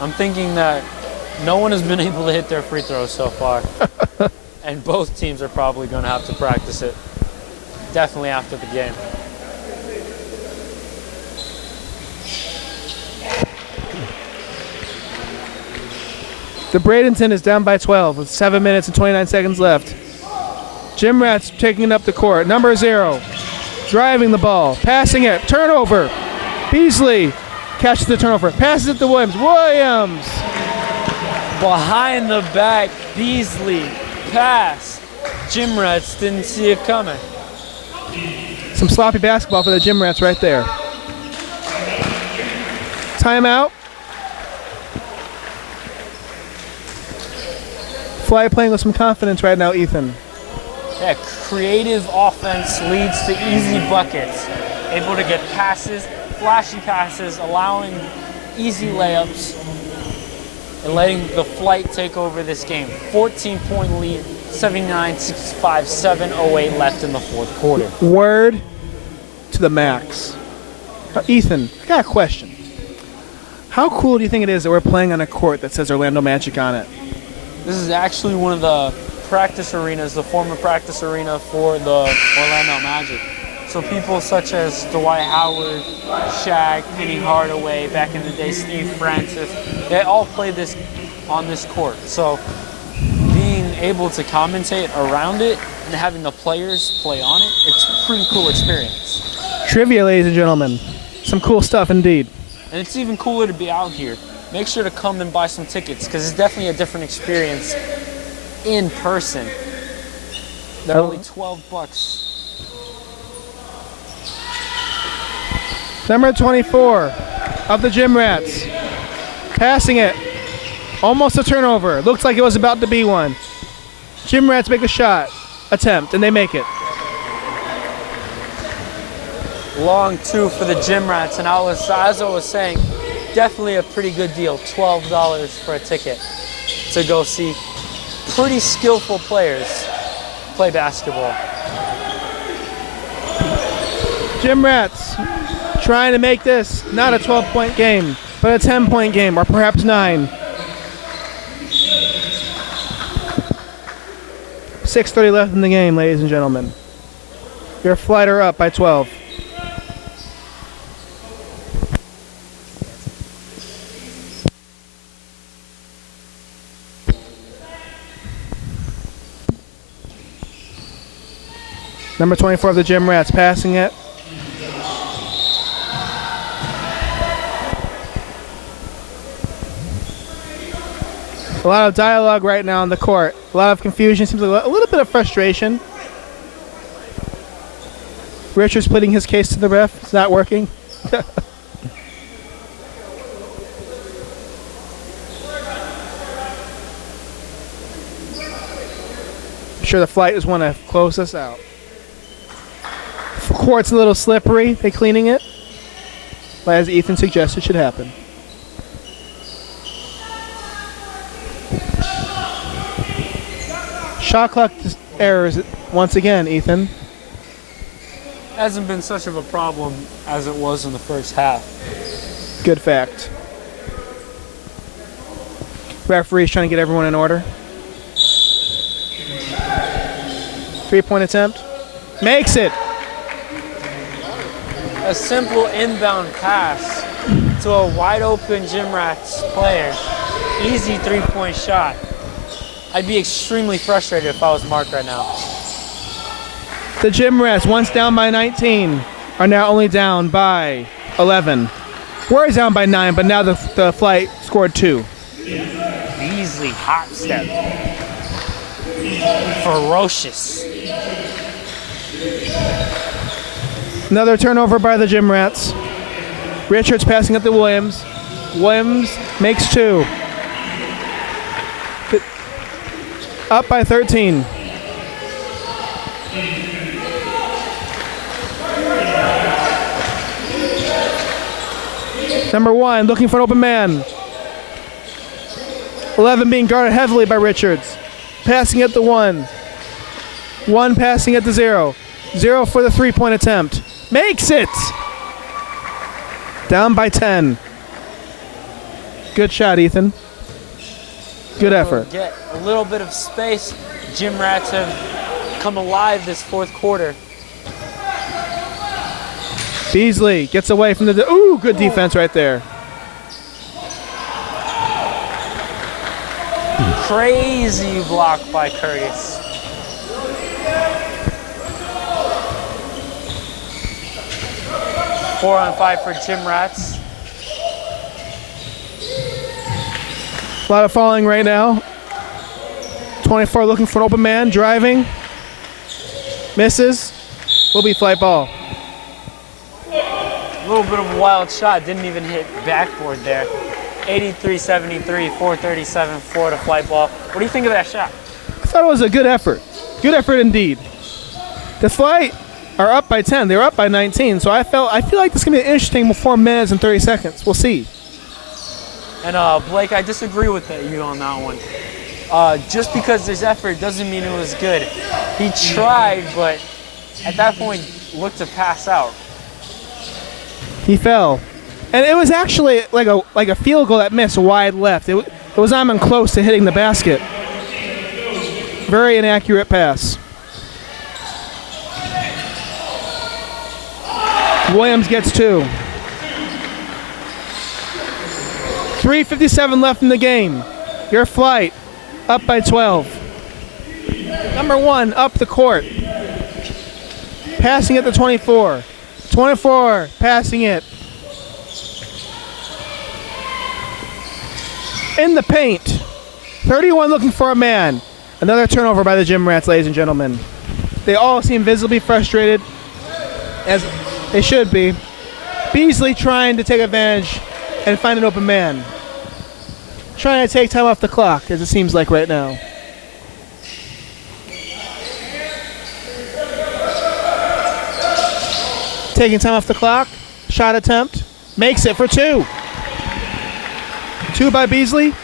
I'm thinking that no one has been able to hit their free throws so far. And both teams are probably going to have to practice it. Definitely after the game. The Bradenton is down by 12 with 7 minutes and 29 seconds left. GymRatz taking it up the court. Number 0, driving the ball, passing it, turnover. Beasley catches the turnover, passes it to Williams. Williams! Behind the back, Beasley, pass. GymRatz didn't see it coming. Some sloppy basketball for the GymRatz right there. Timeout. Fly playing with some confidence right now, Ethan. Yeah, creative offense leads to easy buckets. Able to get passes, flashy passes, allowing easy layups, and letting the Flight take over this game. 14-point lead, 79-65, 7:08 left in the fourth quarter. Word to the max. Ethan, I got a question. How cool do you think it is that we're playing on a court that says Orlando Magic on it? This is actually one of the practice arenas, the former practice arena for the Orlando Magic. So people such as Dwight Howard, Shaq, Penny Hardaway, back in the day, Steve Francis, they all played this on this court. So being able to commentate around it and having the players play on it, it's a pretty cool experience. Trivia, ladies and gentlemen. Some cool stuff indeed. And it's even cooler to be out here. Make sure to come and buy some tickets because it's definitely a different experience in person. They're only $12. Number 24 of the GymRatz. Passing it. Almost a turnover. Looks like it was about to be one. GymRatz make a shot. Attempt, and they make it. Long 2 for the GymRatz, and as I was saying, definitely a pretty good deal. $12 for a ticket to go see pretty skillful players play basketball. GymRatz trying to make this not a 12-point game, but a 10-point game, or perhaps 9. 6:30 left in the game, ladies and gentlemen. Your Flight are up by 12. Number 24 of the GymRatz passing it. A lot of dialogue right now on the court. A lot of confusion. Seems like a little bit of frustration. Richards pleading his case to the ref. It's not working. I'm sure the Flight just want to close this out. The court's a little slippery. They cleaning it. But as Ethan suggested, should happen. Shot clock errors once again, Ethan. Hasn't been such of a problem as it was in the first half. Good fact. Referee's trying to get everyone in order. 3-point attempt. Makes it. A simple inbound pass to a wide open GymRatz player. Easy 3-point shot. I'd be extremely frustrated if I was Mark right now. The GymRatz, once down by 19, are now only down by 11. We're down by 9, but now the Flight scored 2. Beasley, hot step. Ferocious. Another turnover by the GymRatz. Richards passing it to Williams. Williams makes 2. Up by 13. Number 1 looking for an open man. 11 being guarded heavily by Richards. Passing it to 1. 1 passing it to 0. 0 for the 3-point attempt. Makes it! Down by 10. Good shot, Ethan. Good effort. Get a little bit of space. GymRatz have come alive this fourth quarter. Beasley gets away from the... Ooh, good defense right there. Crazy block by Curtis. Four on 5 for GymRatz. A lot of falling right now. 24 looking for an open man, driving. Misses. Will be Flight ball. A little bit of a wild shot, didn't even hit backboard there. 83-73, 4:37 Florida Flight ball. What do you think of that shot? I thought it was a good effort. Good effort indeed. The Flight are up by 10. They were up by 19, so I feel like this is going to be interesting 4 minutes and 30 seconds. We'll see. And Blake, I disagree with you on that one. Just because there's effort doesn't mean it was good. He tried, but at that point looked to pass out. He fell. And it was actually like a field goal that missed wide left. It was not even close to hitting the basket. Very inaccurate pass. Williams gets 2. 3:57 left in the game. Your Flight up by 12. Number 1 up the court. Passing it to 24. 24 passing it. In the paint. 31 looking for a man. Another turnover by the GymRatz, ladies and gentlemen. They all seem visibly frustrated, as they should be. Beasley trying to take advantage and find an open man. Trying to take time off the clock, as it seems like right now. Taking time off the clock. Shot attempt. Makes it for 2. 2 by Beasley.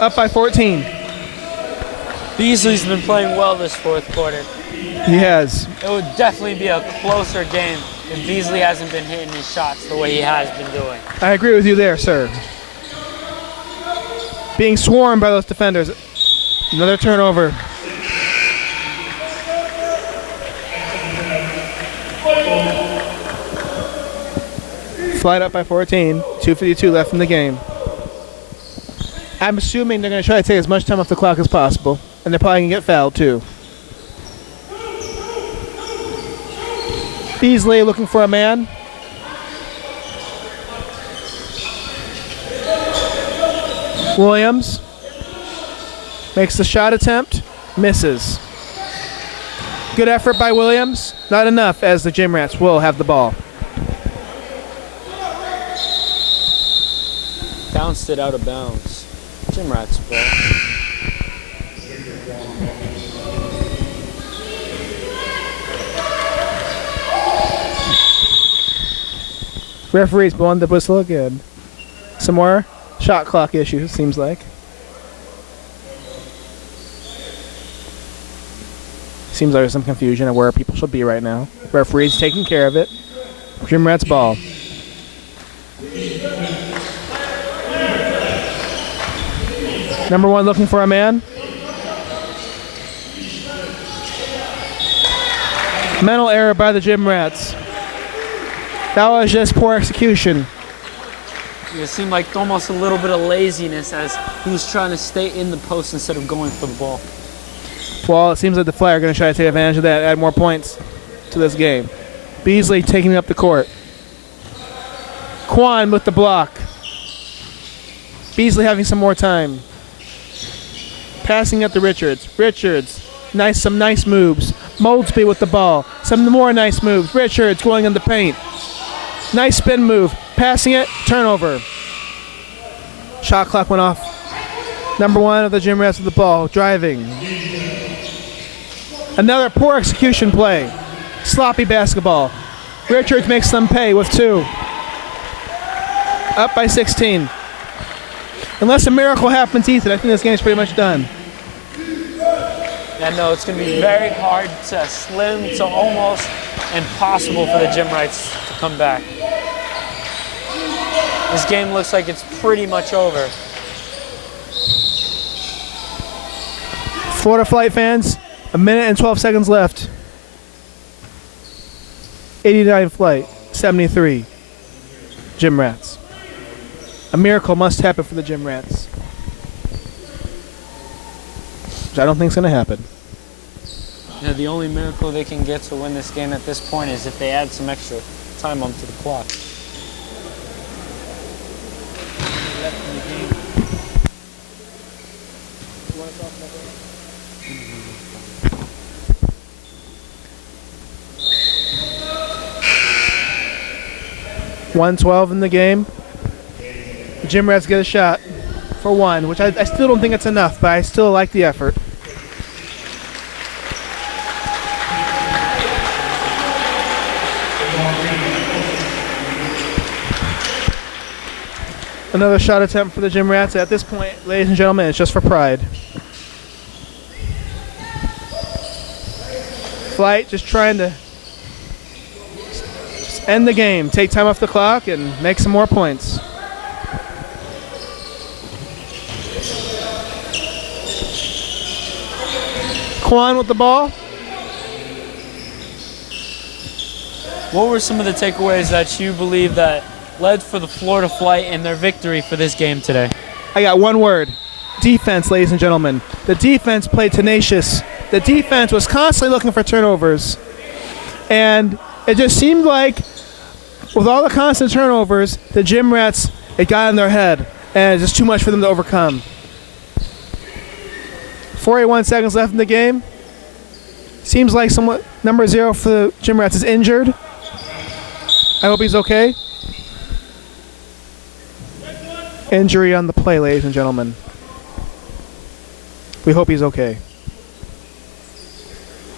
Up by 14. Beasley's been playing well this fourth quarter. He has. It would definitely be a closer game if Beasley hasn't been hitting his shots the way he has been doing. I agree with you there, sir. Being swarmed by those defenders. Another turnover. Flight up by 14. 2:52 left in the game. I'm assuming they're going to try to take as much time off the clock as possible. And they're probably going to get fouled, too. Beasley looking for a man. Williams makes the shot attempt. Misses. Good effort by Williams. Not enough, as the GymRatz will have the ball. Bounced it out of bounds. GymRatz ball. Referee's blowing the whistle again. Some more shot clock issues, seems like. Seems like there's some confusion of where people should be right now. Referee's taking care of it. GymRatz ball. Number 1 looking for a man. Mental error by the GymRatz. That was just poor execution. It seemed like almost a little bit of laziness as he was trying to stay in the post instead of going for the ball. Well, it seems like the Fly are going to try to take advantage of that, add more points to this game. Beasley taking up the court. Quan with the block. Beasley having some more time. Passing up to Richards. Richards, some nice moves. Moldsby with the ball. Some more nice moves. Richards going in the paint. Nice spin move. Passing it. Turnover. Shot clock went off. Number 1 of the GymRatz with the ball. Driving. Another poor execution play. Sloppy basketball. Richards makes them pay with 2. Up by 16. Unless a miracle happens, Ethan, I think this game's pretty much done. Yeah, no, it's going to be very hard to slim to almost impossible for the GymRatz to come back. This game looks like it's pretty much over. Florida Flight fans, 1 minute and 12 seconds left. 89 Flight, 73 GymRatz. A miracle must happen for the GymRatz. Which I don't think is going to happen. You know, the only miracle they can get to win this game at this point is if they add some extra time onto the clock. .112 in the game. The GymRatz get a shot for 1, which I still don't think it's enough, but I still like the effort. Another shot attempt for the GymRatz. At this point, ladies and gentlemen, it's just for pride. Flight just trying to just end the game, take time off the clock, and make some more points. Quan with the ball. What were some of the takeaways that you believe that led for the Florida Flight and their victory for this game today? I got one word. Defense, ladies and gentlemen. The defense played tenacious. The defense was constantly looking for turnovers. And it just seemed like with all the constant turnovers, the GymRatz, it got in their head. And it's just too much for them to overcome. 41 seconds left in the game. Seems like somewhat number 0 for the GymRatz is injured. I hope he's okay. Injury on the play, ladies and gentlemen. We hope he's okay.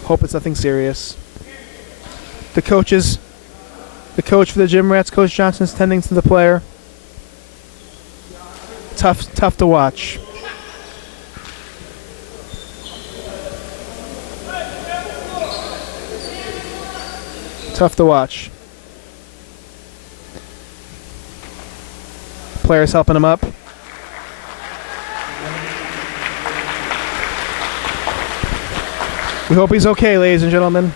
Hope it's nothing serious. The coach for the GymRatz, Coach Johnson, is tending to the player. Tough to watch. Tough to watch. Players helping him up. We hope he's okay, ladies and gentlemen.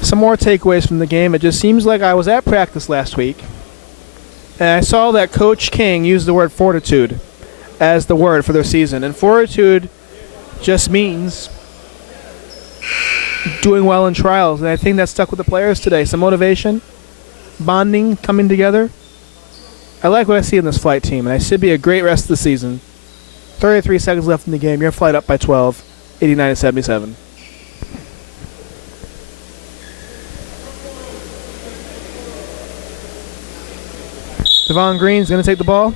Some more takeaways from the game. It just seems like I was at practice last week, and I saw that Coach King used the word fortitude as the word for their season. And fortitude just means doing well in trials. And I think that stuck with the players today. Some motivation, bonding, coming together. I like what I see in this flight team, and I should be a great rest of the season. 33 seconds left in the game. Your flight up by 12, 89-77. Devon Green's going to take the ball.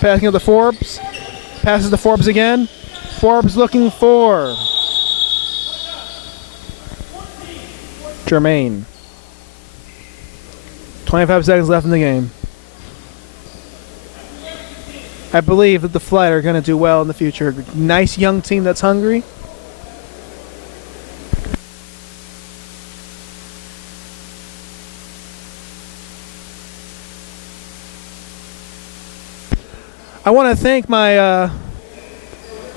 Passing it to Forbes. Passes to Forbes again. Forbes looking for Jermaine. 25 seconds left in the game. I believe that the Flight are going to do well in the future. Nice young team that's hungry. I want to thank my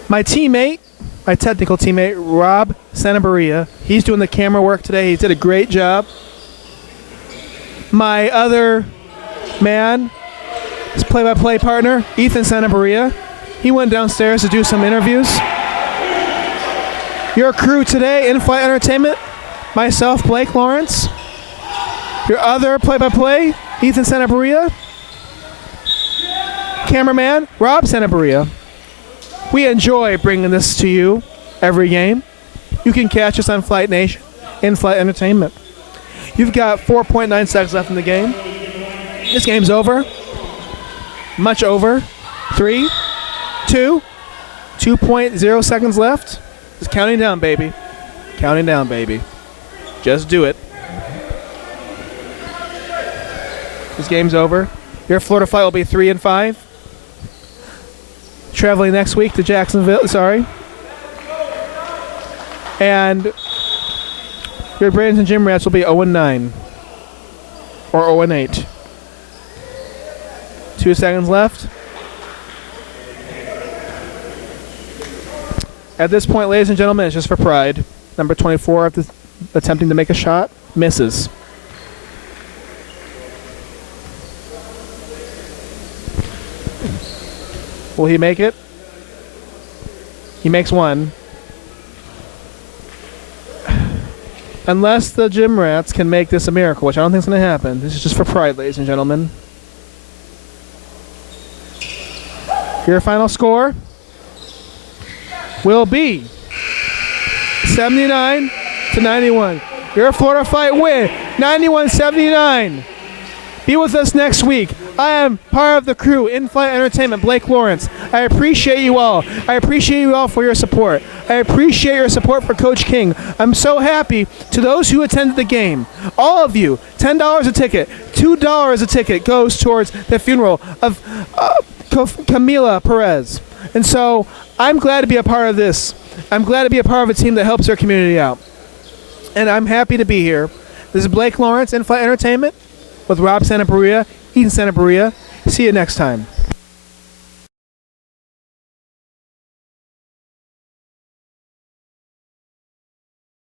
my teammate, my technical teammate, Rob Sanabria. He's doing the camera work today. He did a great job. My other man, his play-by-play partner, Ethan Sanabria. He went downstairs to do some interviews. Your crew today, In-Flight Entertainment, myself, Blake Lawrence. Your other play-by-play, Ethan Sanabria. Cameraman, Rob Sanabria. We enjoy bringing this to you every game. You can catch us on Flight Nation, In-Flight Entertainment. You've got 4.9 seconds left in the game. This game's over. Much over. 3, 2, 2.0 seconds left. Just counting down, baby. Counting down, baby. Just do it. This game's over. Your Florida flight will be 3 and 5. Traveling next week to Jacksonville, and your Bradenton GymRatz will be 0-9 or 0-8. 2 seconds left. At this point, ladies and gentlemen, it's just for pride. Number 24, after attempting to make a shot, misses. Will he make it? He makes one. Unless the GymRatz can make this a miracle, which I don't think is going to happen. This is just for pride, ladies and gentlemen. Your final score will be 79-91. Your Florida Flight win, 91-79. Be with us next week. I am part of the crew, In-Flight Entertainment, Blake Lawrence. I appreciate you all. I appreciate you all for your support. I appreciate your support for Coach King. I'm so happy to those who attended the game. All of you, $10 a ticket, $2 a ticket goes towards the funeral of Camila Perez. And so I'm glad to be a part of this. I'm glad to be a part of a team that helps our community out. And I'm happy to be here. This is Blake Lawrence, In-Flight Entertainment, with Rob Sanabria, Ethan Sanabria. See you next time.